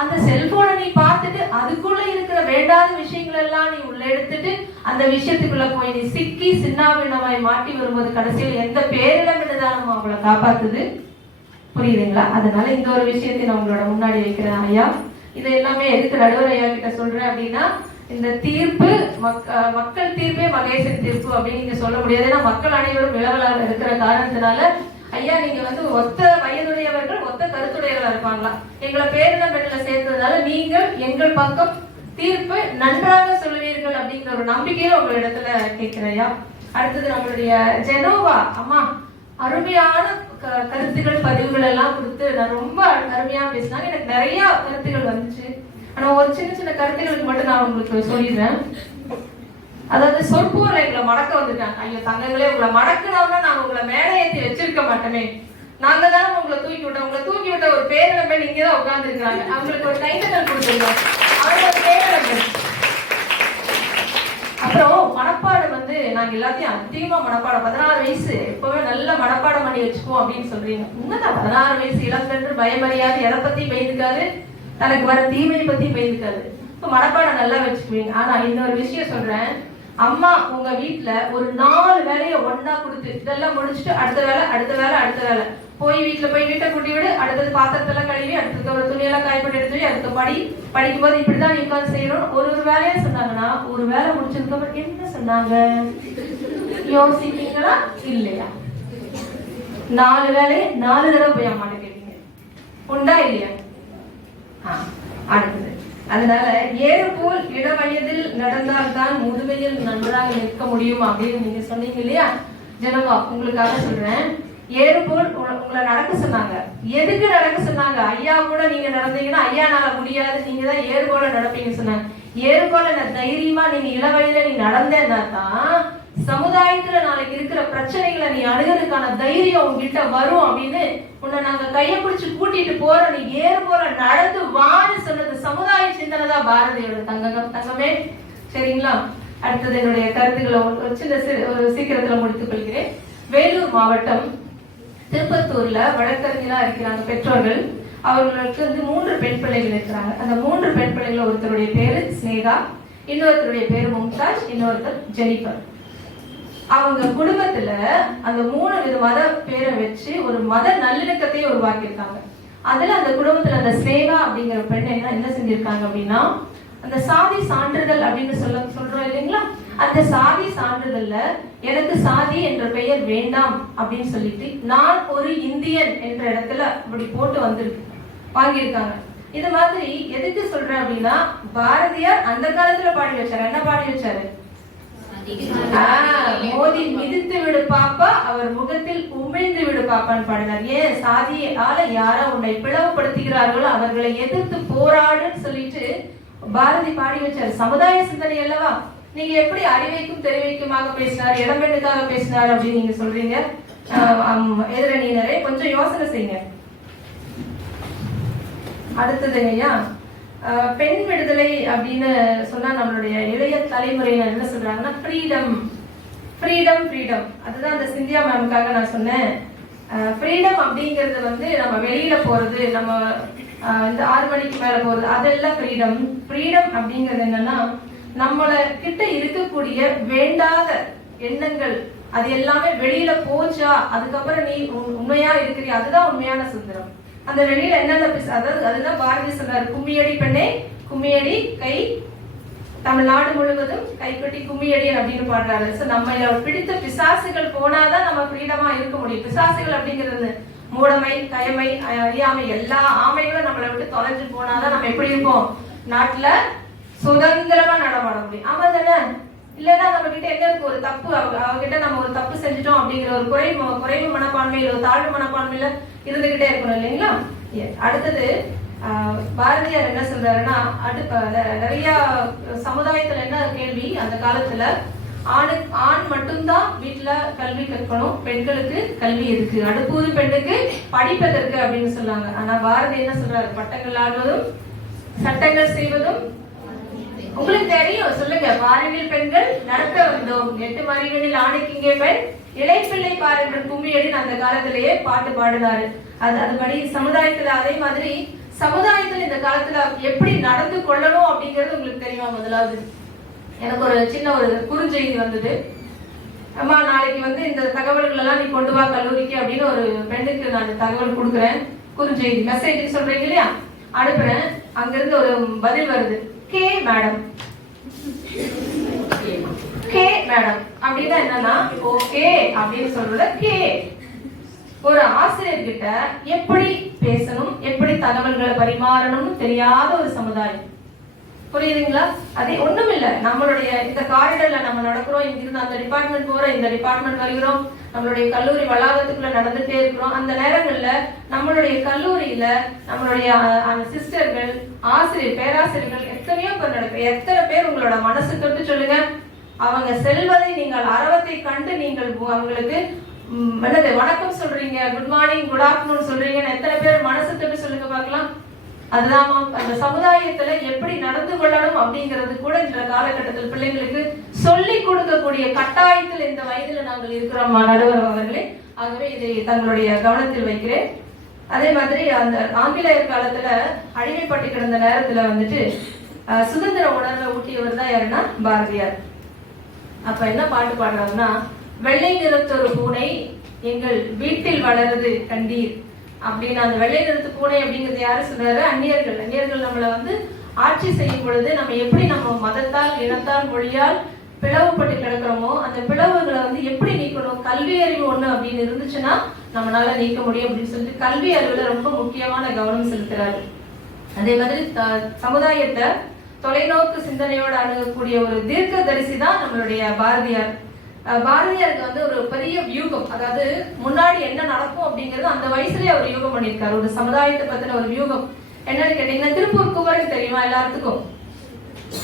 அந்த செல்போனை நீ பார்த்துட்டு அதுக்குள்ள இருக்கிற வேண்டாத விஷயங்கள் எல்லாம் நீ உள்ள எடுத்துட்டு அந்த விஷயத்துக்குள்ள போய் நீ சிக்கி சின்னாபின்னமாய் மாட்டி வரும்போது கடைசியில் எந்த பேரிடம் என்னதான் அவங்கள காப்பாத்துது? புரியுதுங்களா? அதனால இந்த ஒரு விஷயத்தை நான் உங்களோட முன்னாடி வைக்கிறேன் ஐயா. இது எல்லாமே எதுக்கு நடுவர் ஐயா கிட்ட சொல்றேன் அப்படின்னா, இந்த தீர்ப்பு மக்கள் தீர்ப்பே மகேசன் தீர்ப்பு அப்படின்னு நீங்க சொல்ல முடியாது. ஏன்னா மக்கள் அனைவரும் விளவலாக இருக்கிற காரணத்தினால ஐயா நீங்க வந்து ஒத்த வயதுடையவர்கள் ஒத்த கருத்துடையவர்களா இருப்பாங்களா? எங்களை பேரிடம் பெண்ணில சேர்த்ததுனால நீங்கள் எங்கள் பக்கம் தீர்ப்பு நன்றாக சொல்லுவீர்கள் அப்படிங்கிற ஒரு நம்பிக்கையை உங்க இடத்துல கேட்கிறையா. அடுத்தது நம்மளுடைய ஜெனோவா அம்மா அருமையான கருத்துக்கள் பதிவுகள் எல்லாம் கொடுத்து நான் ரொம்ப அருமையா பேசினாங்க. எனக்கு நிறைய கருத்துக்கள் வந்துச்சு. ஆனா ஒரு சின்ன சின்ன கருத்துக்களுக்கு மட்டும் நான் உங்களுக்கு சொல்லிடுறேன். அதாவது சொற்பூர்ல எங்களை மடக்க வந்துட்டாங்க. ஐயோ தங்கங்களே, உங்களை மடக்குனோம்னா நாங்க உங்களை மேலே ஏற்றி வச்சிருக்க மாட்டோமே, நாங்க தானே உங்களை தூக்கி விட்டோம். உங்களை தூக்கி விட்ட ஒரு பேரிழம்பெண் இங்கதான் உட்கார்ந்து இருக்கிறாங்க. அவங்களுக்கு ஒரு கைத்தட்டல் கொடுத்துருக்கோம். அவங்க பேரிழம்பெண். அப்புறம் மனப்பாடம் வந்து நாங்க எல்லாத்தையும் அதிகமா மனப்பாடம் 16 வயசு எப்பவே நல்ல மனப்பாடம் பண்ணி வச்சுக்குவோம் அப்படின்னு சொல்றீங்க. உண்மைதான், 16 வயசு இளம்பென்று பயமறியாது, எதை பத்தியும் பயந்துக்காது, தனக்கு வர தீமையை பத்தியும் பயந்துக்காது. இப்ப மனப்பாடம் நல்லா வச்சுக்குவீங்க. ஆனா இன்னொரு விஷயம் சொல்றேன், அம்மா உங்க வீட்டுல ஒரு 4 வேலையை ஒன்னா கொடுத்து இதெல்லாம் முடிச்சுட்டு அடுத்த வேலை போய் வீட்டுல போய் வீட்டை கூட்டி விடு, அடுத்தது பாத்திரத்தெல்லாம் கழுவி, அடுத்தது ஒரு துணியெல்லாம் காய்பட்டு எடுத்து அடுத்த படிக்கும் போது இப்படிதான் நீ உட்காந்து செய்யணும் ஒரு வேலையா சொன்னாங்கன்னா, ஒரு வேலை முடிச்சதுக்கு அப்புறம் என்ன சொன்னாங்க யோசிப்பீங்களா இல்லையா? 4 வேலையை 4 தடவை போய் அம்மாட்ட கேட்டீங்க, உண்டா இல்லையா? அடுத்தது அதனால ஏறு போல் இட வயதில் நடந்தால்தான் முதுமையில் நன்றாக நிற்க முடியும் அப்படின்னு நீங்க சொன்னீங்க இல்லையா? ஜனவா, உங்களுக்காக சொல்றேன். ஏறு போல் உங்களை நடக்க சொன்னாங்க. எதுக்கு நடக்க சொன்னாங்க? ஐயா கூட நீங்க நடந்தீங்கன்னா ஐயானால முடியாது, நீங்க தான் ஏறு போல நடப்பீங்கன்னு சொன்னாங்க. ஏறு போல தைரியமா நீங்க இளவயதுல நீ நடந்தேன்னா தான் சமுதாயத்துல நாளைக்கு இருக்கிற பிரச்சனைகளை நீ அணுகிறதுக்கான தைரியம் உங்ககிட்ட வரும் அப்படின்னு உன்னை நாங்க கைய பிடிச்சு கூட்டிட்டு போறோம், நீ ஏறு போல நடந்து வான்னு சொன்னது சமுதாய சிந்தனை தான் பாரதியோட தங்கமே. சரிங்களா? அடுத்தது என்னுடைய கருத்துக்களை ஒரு சீக்கிரத்துல முடித்துக் கொள்கிறேன். வேலூர் மாவட்டம் திருப்பத்தூர்ல வழக்கறிஞரா இருக்கிறாங்க பெற்றோர்கள். அவர்களுக்கு 3 பெண் பிள்ளைகள் இருக்கிறாங்க. அந்த 3 பெண் பிள்ளைகள் ஒருத்தருடைய பேரு ஸ்னேகா, இன்னொருத்தருடைய பேரு மும்தாஜ், இன்னொருத்தர் ஜெனிஃபர். அவங்க குடும்பத்துல அந்த 3 விதமான பேரை வச்சு ஒரு மத நல்லிணக்கத்தை உருவாக்கியிருக்காங்க. அதுல அந்த குடும்பத்துல அந்த ஸ்னேகா அப்படிங்கிற பெண் என்ன செஞ்சிருக்காங்க அப்படின்னா, அந்த சாதி சான்றிதழ் அப்படின்னு சொல்றோம் இல்லைங்களா, அந்த சாதி சான்றிதழ்ல எனக்கு சாதி என்ற பெயர் வேண்டாம் அப்படின்னு சொல்லிட்டு நான் ஒரு இந்தியன் என்ற இடத்துல அப்படி போட்டு வாங்கியிருக்காங்க. இது மாதிரி எதுக்கு சொல்றேன் அப்படின்னா, பாரதியார் அந்த காலத்துல பாடி வச்சாரு. என்ன பாடி வச்சாரு? மோதி மிதித்து விடு பாப்பா, அவர் முகத்தில் உமிழ்ந்து விடு பாப்பான்னு பாடினார். ஏன்? சாதியால யாரோ உன்னை பிளவுபடுத்துகிறார்களோ அவர்களை எதிர்த்து போராடுன்னு சொல்லிட்டு பாரதி பாடி வச்சாரு. சமுதாய சிந்தனை அல்லவா? நீங்க எப்படி அறிவைக்கும் தெரிவைக்குமாக பேசினார், இடம்பெண்ணுக்காக பேசினார் அப்படின்னு நீங்க சொல்றீங்க. எதிரணியினரே கொஞ்சம் யோசனை செய்யுங்க. அடுத்தது ஐயா, பெண் விடுதலை அப்படின்னு சொன்னா நம்மளுடைய இளைய தலைமுறையினர் என்ன சொல்றாங்கன்னா, ஃப்ரீடம் ஃப்ரீடம் ஃப்ரீடம். அதுதான் அந்த சிந்தியா மேமுக்காக நான் சொன்னேன். ஃப்ரீடம் அப்படிங்கிறது நம்ம வெளியில போறது, நம்ம இந்த 6 மணிக்கு மேல போறது, அதெல்லாம் ஃப்ரீடம். ஃப்ரீடம் அப்படிங்கிறது என்னன்னா, நம்மள கிட்ட இருக்கக்கூடிய வேண்டாத எண்ணங்கள் அது எல்லாமே வெளியில போச்சா, அதுக்கப்புறம் நீ உண்மையா இருக்கிறியா, அதுதான் உண்மையான சுதந்திரம். அந்த வெளியில என்னென்ன அதாவது அதுதான் பாரதி சொல்றாரு, கும்மியடி பெண்ணே கும்மியடி கை, தமிழ்நாடு முழுவதும் கைப்பற்றி கும்மியடி அப்படின்னு பாடுறாரு. சோ நம்ம பிடித்த பிசாசுகள் போனாதான் நம்ம ஃப்ரீடமா இருக்க முடியும். பிசாசுகள் அப்படிங்கிறது மூடமை, கயமை, அறியாமை, எல்லா ஆமைகளும் நம்மளை விட்டு தொலைஞ்சு போனாதான் நம்ம எப்படி இருப்போம், நாட்டுல சுதந்திரமா நடமாட முடியும். ஆமா தானே? இல்லைன்னா நம்ம கிட்ட என்ன இருக்கு, ஒரு தப்பு, அவகிட்ட நம்ம ஒரு தப்பு செஞ்சுட்டோம் அப்படிங்கிற ஒரு குறைவு மனப்பான்மையில, ஒரு தாழ்வு மனப்பான்மையில இருந்துகிட்டே இருக்கணும் இல்லைங்களா? அடுத்தது பாரதியார் என்ன சொல்றாருன்னா, நிறைய சமுதாயத்துல என்ன கேள்வி, அந்த காலத்துல ஆண் மட்டும்தான் வீட்டுல கல்வி கற்கணும், பெண்களுக்கு கல்வி இருக்கு, அடுப்பூது பெண்ணுக்கு படிப்பதற்கு அப்படின்னு சொன்னாங்க. ஆனா பாரதி என்ன சொல்றாரு, பட்டங்கள் ஆடுவதும் சட்டங்கள் செய்வதும் உங்களுக்கு தெரியும். சொல்லுங்க, பாரினில் பெண்கள் நடத்த வந்தோம், 8 மறிகளில் ஆணுக்கு இங்கே பெண், இளைப்பிள்ளை பார் என்ற கும்மியடி அந்த காலத்திலேயே பாட்டு பாடினாரு. அதுபடி சமுதாயத்துல, அதே மாதிரி சமுதாயத்துல இந்த காலத்துல எப்படி நடந்து கொள்ளணும் அப்படிங்கிறது உங்களுக்கு தெரியுமா? முதலாவது எனக்கு ஒரு சின்ன ஒரு குறுஞ்செய்தி வந்தது. அம்மா, நாளைக்கு இந்த தகவல்கள் எல்லாம் நீ கொண்டு வா கல்லூரிக்கு அப்படின்னு ஒரு பெண்ணுக்கு நான் தகவல் கொடுக்குறேன். குறுஞ்செய்தி மெசேஜ் சொல்றீங்க இல்லையா, அனுப்புறேன். அங்கிருந்து ஒரு பதில் வருது, கே மேடம். கே மேடம் அப்படின்னா என்னன்னா, ஓகே அப்படின்னு சொல்றத கே. ஒரு ஆசிரியர்கிட்ட எப்படி பேசணும், எப்படி தகவல்களை பரிமாறணும்னு தெரியாத ஒரு சமுதாயம். புரியுதுங்களா? அதே ஒண்ணும் இல்ல, நம்மளுடைய இந்த காரிடர்ல நம்ம நடக்கிறோம், இங்கிருந்து அந்த டிபார்ட்மெண்ட் போறோம், இந்த டிபார்ட்மெண்ட் வருகிறோம், நம்மளுடைய கல்லூரி வளாகத்துக்குள்ள நடந்துட்டே இருக்கிறோம். அந்த நேரங்கள்ல நம்மளுடைய கல்லூரியில நம்மளுடைய சிஸ்டர்கள், பேராசிரியர்கள் எத்தனையோ பேர் நடக்கும். எத்தனை பேர் உங்களோட மனசு தொட்டு சொல்லுங்க, அவங்க செல்வதை நீங்கள் அறவத்தை கண்டு நீங்கள் அவங்களுக்கு வணக்கம் சொல்றீங்க, குட் மார்னிங், குட் ஆஃப்டர்நூன் சொல்றீங்கன்னு எத்தனை பேர் மனசு தொட்டு சொல்லுங்க பார்க்கலாம். அதுதான் அந்த சமுதாயத்துல எப்படி நடந்து கொள்ளணும் அப்படிங்கிறது கூட இந்த காலகட்டத்தில் பிள்ளைங்களுக்கு சொல்லி கொடுக்கக்கூடிய கட்டாயத்தில் இந்த வயதுல நாங்கள் இருக்கிறோம் நடுவர் அவர்களே. ஆகவே இதை தங்களுடைய கவனத்தில் வைக்கிறேன். அதே மாதிரி அந்த ஆங்கிலேயர் காலத்துல அடிமைப்பட்டு கிடந்த நேரத்துல சுதந்திர உணர்வை ஊட்டியவர் தான் யாருன்னா பாரதியார். அப்ப என்ன பாட்டு பாடுறாங்கன்னா, வெள்ளை நிறத்தொரு பூனை எங்கள் வீட்டில் வளருது கண்டீர் அப்படின்னு. அந்த வெள்ளை நிறத்து பூனை அப்படிங்கிறது யாரு சொல்றாரு? அந்நியர்கள் நம்மளை ஆட்சி செய்யும் பொழுது நம்ம எப்படி நம்ம மதத்தால், இனத்தால், மொழியால் பிளவுபட்டு கிடக்கிறோமோ அந்த பிளவுகளை எப்படி நீக்கணும், கல்வி அறிவு ஒண்ணு அப்படின்னு இருந்துச்சுன்னா நம்மளால நீக்க முடியும் அப்படின்னு சொல்லிட்டு கல்வி அறிவுல ரொம்ப முக்கியமான கவனம் செலுத்துறாரு. அதே மாதிரி சமுதாயத்தை தொலைநோக்கு சிந்தனையோடு அணுகக்கூடிய ஒரு தீர்க்க தரிசி தான் நம்மளுடைய பாரதியார். பாரதியாருக்கு வந்து ஒரு பெரிய வியூகம், அதாவது முன்னாடி என்ன நடக்கும் அப்படிங்கிறது அந்த வயசுலயே அவர் யூகம் பண்ணியிருக்காரு. ஒரு சமுதாயத்தை பத்தின ஒரு வியூகம் என்னன்னு கேட்டீங்கன்னா, திருப்பூர் குமரன் தெரியுமா எல்லாத்துக்கும்?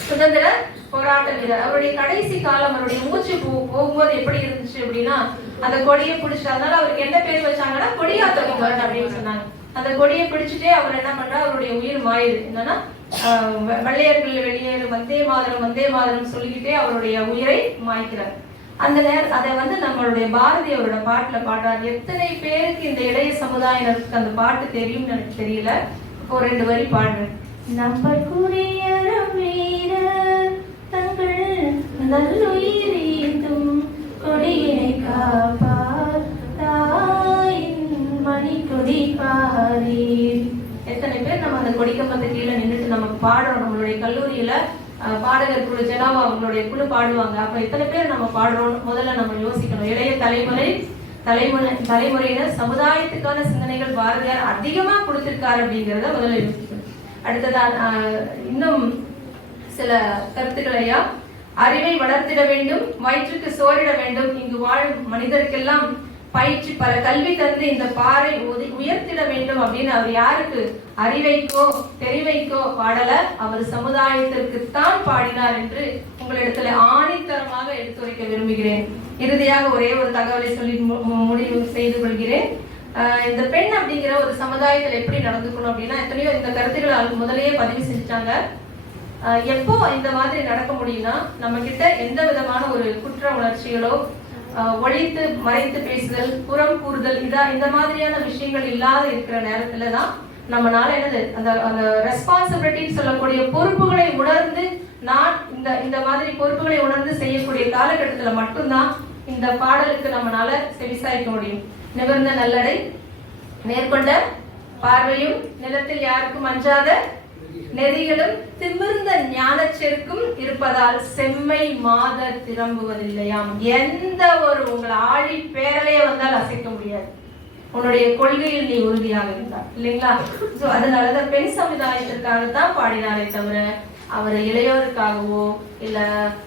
சுதந்திர போராட்ட வீரர். அவருடைய கடைசி காலம், அவருடைய மூச்சு போகும்போது எப்படி இருந்துச்சு அப்படின்னா, அந்த கொடியை பிடிச்சு, அதனால அவருக்கு என்ன பேர் வச்சாங்கன்னா கொடியாத்த குமரன் அப்படின்னு சொன்னாங்க. அந்த கொடியை பிடிச்சிட்டே அவர் என்ன பண்றா, அவருடைய உயிர் மாயுது. என்னன்னா வெள்ளையர்கள் வெளியேறு, வந்தே மாதரம் வந்தே மாதரம் சொல்லிக்கிட்டே அவருடைய உயிரை மாய்க்கிறார். அந்த நேரம் அதை வந்து நம்மளுடைய பாரதி அவரோட பாட்டுல பாடுறார். எத்தனை பேருக்கு இந்த இளைய சமுதாயினருக்கு அந்த பாட்டு தெரியும்னு எனக்கு தெரியல. ஒரு 2 வரி பாடுறேன். நம்பற்குரிய தங்கள் நல்லுயிரீந்தும் கொடியினை காப்பார் தாயின் மணி கொடி பாரி. எத்தனை பேர் நம்ம அந்த கொடிக்கம்பத்து கீழே நின்றுட்டு நம்ம பாடுறோம். நம்மளுடைய கல்லூரியில பாடகர் குழு ஜெனாவா அவங்களுடைய குழு பாடுவாங்க. அப்ப எத்தனை பேர் நம்ம பாடுறோம் முதல்ல நம்ம யோசிக்கணும். இளைய தலைமுறையினர் சமுதாயத்துக்கான சிந்தனைகள் பாரதியார் அதிகமா கொடுத்திருக்காரு அப்படிங்கிறத முதல்ல யோசிக்கணும். அடுத்ததான் இன்னும் சில கருத்துக்களையா, அறிவை வளர்த்திட வேண்டும், வயிற்றுக்கு சோறிட வேண்டும், இங்கு வாழும் மனிதருக்கெல்லாம் பயிற்சி பல கல்வி தந்து இந்த பாறை உயர்த்திட வேண்டும் அப்படின்னு அவர் யாருக்கு? அறிவைக்கோ தெரிவைக்கோ பாடல, அவர் சமுதாயத்திற்குத்தான் பாடினார் என்று உங்களிடத்துல ஆணித்தரமாக எடுத்துரைக்க விரும்புகிறேன். இறுதியாக ஒரே ஒரு தகவலை சொல்லி முடிவு செய்து கொள்கிறேன். இந்த பெண் அப்படிங்கிற ஒரு சமுதாயத்தில் எப்படி நடந்துக்கணும் அப்படின்னா, எத்தனையோ இந்த கருத்துக்களை முதலையே பதிவு செஞ்சுட்டாங்க. எப்போ இந்த மாதிரி நடக்க முடியும்னா, நம்ம கிட்ட எந்த விதமான ஒரு குற்ற உணர்ச்சிகளோ ஒழித்து மறைத்து பேசுதல், புறம் கூறுதல், இந்த மாதிரியான விஷயங்கள் இல்லாத இருக்கிற நேரத்துலதான் நம்மளால என்னது அந்த ரெஸ்பான்சிபிலிட்டின்னு சொல்லக்கூடிய பொறுப்புகளை உணர்ந்து, நான் இந்த மாதிரி பொறுப்புகளை உணர்ந்து செய்யக்கூடிய காலகட்டத்துல மட்டும்தான் இந்த பாடலுக்கு நம்மளால செவிசாய்க்க முடியும். நிமிர்ந்த நல்லடை, நேர்கொண்ட பார்வையும், நிலத்தில் யாருக்கும் அஞ்சாத நெறிகளும், திமிர்ந்த ஞானச்செருக்கும் இருப்பதால் செம்மை மாதர் திரும்புவதில்லையாம். எந்த ஒரு உங்களை ஆழி பேரலையே வந்தால் அசைக்க முடியாது, உன்னுடைய கொள்கையில் நீ உறுதியாக இருந்தார் இல்லைங்களா? சோ அதனாலதான் பெண் சமுதாயத்திற்காகத்தான் பாடினாரே தவிர அவர் இளையோருக்காகவோ இல்ல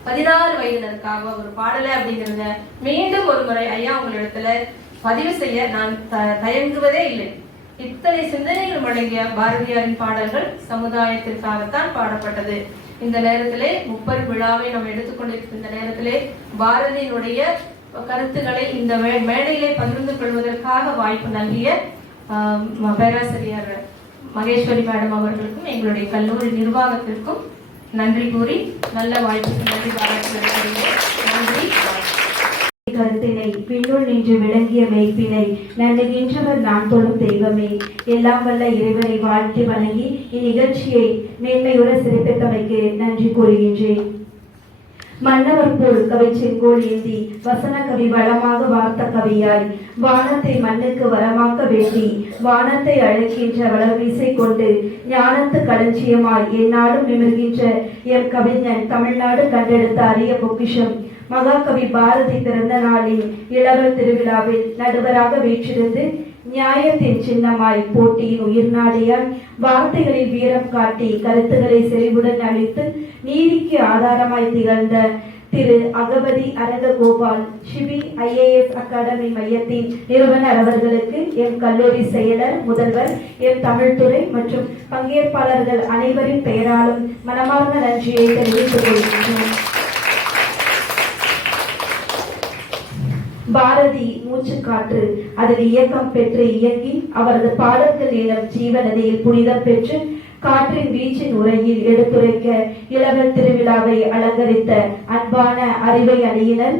16 வயதினருக்காகவோ அவர் பாடலை அப்படிங்கிறத மீண்டும் ஒரு முறை ஐயா உங்களிடத்துல பதிவு செய்ய நான் தயங்குவதே இல்லை. இத்தனை சிந்தனைகள் அடங்கிய பாரதியாரின் பாடல்கள் சமுதாயத்திற்காகத்தான் பாடப்பட்டது. இந்த நேரத்திலே முப்பெரு விழாவை நம்ம எடுத்துக்கொண்டிருக்கிற இந்த நேரத்திலே பாரதியினுடைய கருத்துக்களை இந்த மேடையிலே பகிர்ந்து கொள்வதற்காக வாய்ப்பு நல்கிய பேராசிரியர் மகேஸ்வரி மேடம் அவர்களுக்கும் எங்களுடைய கல்லூரி நிர்வாகத்திற்கும் நன்றி கூறி நல்ல வாய்ப்புக்கு நன்றி பாராட்டுகிறேன். நன்றி. கருத்தினை பின்னுள் நின்று விளங்கிய மெய்ப்பினை நன்னுகின்றவர் நான் தொழும் தெய்வமே. எல்லாம் வல்ல இறைவனை வாழ்த்தி வணங்கி இந்நிகழ்ச்சியை மேன்மையுற சிறப்பித்தமைக்கு நன்றி கூறுகின்றேன். மன்னவர் போல் கவி செங்கோல் ஏந்தி வசன கவி வளமாக வார்த்த கவியாய் வானத்தை மண்ணுக்கு வரமாக்க வேண்டி வானத்தை அழைக்கின்ற வளர்வீசை கொண்டு ஞானத்து களஞ்சியமாய் எந்நாடும் நிமிர்கின்ற எம் கவிஞன் தமிழ்நாடு கண்டெடுத்த அரிய பொக்கிஷம் மகாகவி பாரதி பிறந்த நாளில் இளவல் திருவிழாவில் நடுவராக வீற்றிருந்து நியாயத்தின் சின்னமாய் போட்டியின் உயிர் நாடியாய் வார்த்தைகளில் வீரம் காட்டி கருத்துக்களை செறிவுடன் அளித்து நீதிக்கு ஆதாரமாய் திகழ்ந்த திரு அகவதி அரங்ககோபால் ஷிபி IAS அகாடமி மையத்தின் நிறுவனர் அவர்களுக்கு எம் கல்லூரி செயலர், முதல்வர், எம் தமிழ்துறை மற்றும் பங்கேற்பாளர்கள் அனைவரின் பெயராலும் மனமார்ந்த நன்றியை தெரிவித்துக் கொள்கின்றோம். பாரதி மூச்சு காற்று, அதில் இயக்கம் பெற்று இயங்கி அவரது பாடல்கள் எனும் ஜீவநதியில் புனிதம் பெற்று காற்றின் வீச்சின் உரையில் எடுத்துரைக்க இளவல் திருவிழாவை அலங்கரித்த அன்பான அறிவை அணியினர்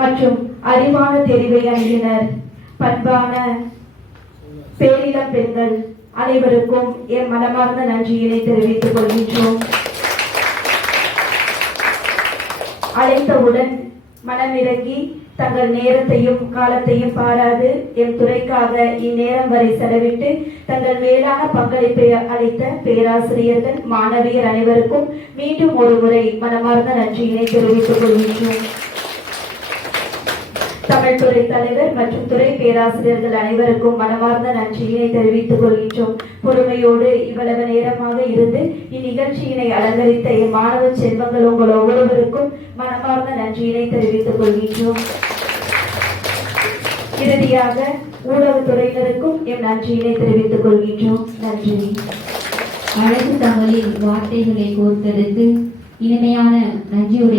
மற்றும் அறிவான தெரிவை அணியினர், பண்பான பேரிளம் பெண்கள் அனைவருக்கும் எம் மனமார்ந்த நன்றியினை தெரிவித்துக் கொள்கின்றோம். அழைத்தவுடன் மனமிறங்கி தங்கள் நேரத்தையும் காலத்தையும் பாராது எம் துறைக்காக இந்நேரம் வரை செலவிட்டு தங்கள் மேலான பங்களிப்பை அளித்த பேராசிரியர்கள், மாணவியர் அனைவருக்கும் மீண்டும் ஒரு முறை மனமார்ந்த நன்றியினை தெரிவித்துக் கொள்கின்றோம். தமிழ் துறை தலைவர் மற்றும் துறை பேராசிரியர்கள் அனைவருக்கும் மனமார்ந்த நன்றியினை தெரிவித்துக் கொள்கின்றோம். பொறுமையோடு இவ்வளவு நேரமாக இருந்து இந்நிகழ்ச்சியினை அலங்கரித்த என் மாணவ செல்வங்கள் உங்கள் ஒவ்வொருவருக்கும் மனமார்ந்த நன்றியினை தெரிவித்துக் கொள்கின்றோம். இறுதியாக ஊடகத்துறையினருக்கும் என் நன்றியினை தெரிவித்துக் கொள்கின்றோம். நன்றி. அழகு தமிழில் வார்த்தைகளை கோர்த்தெடுத்து இனிமையான நன்றியுரை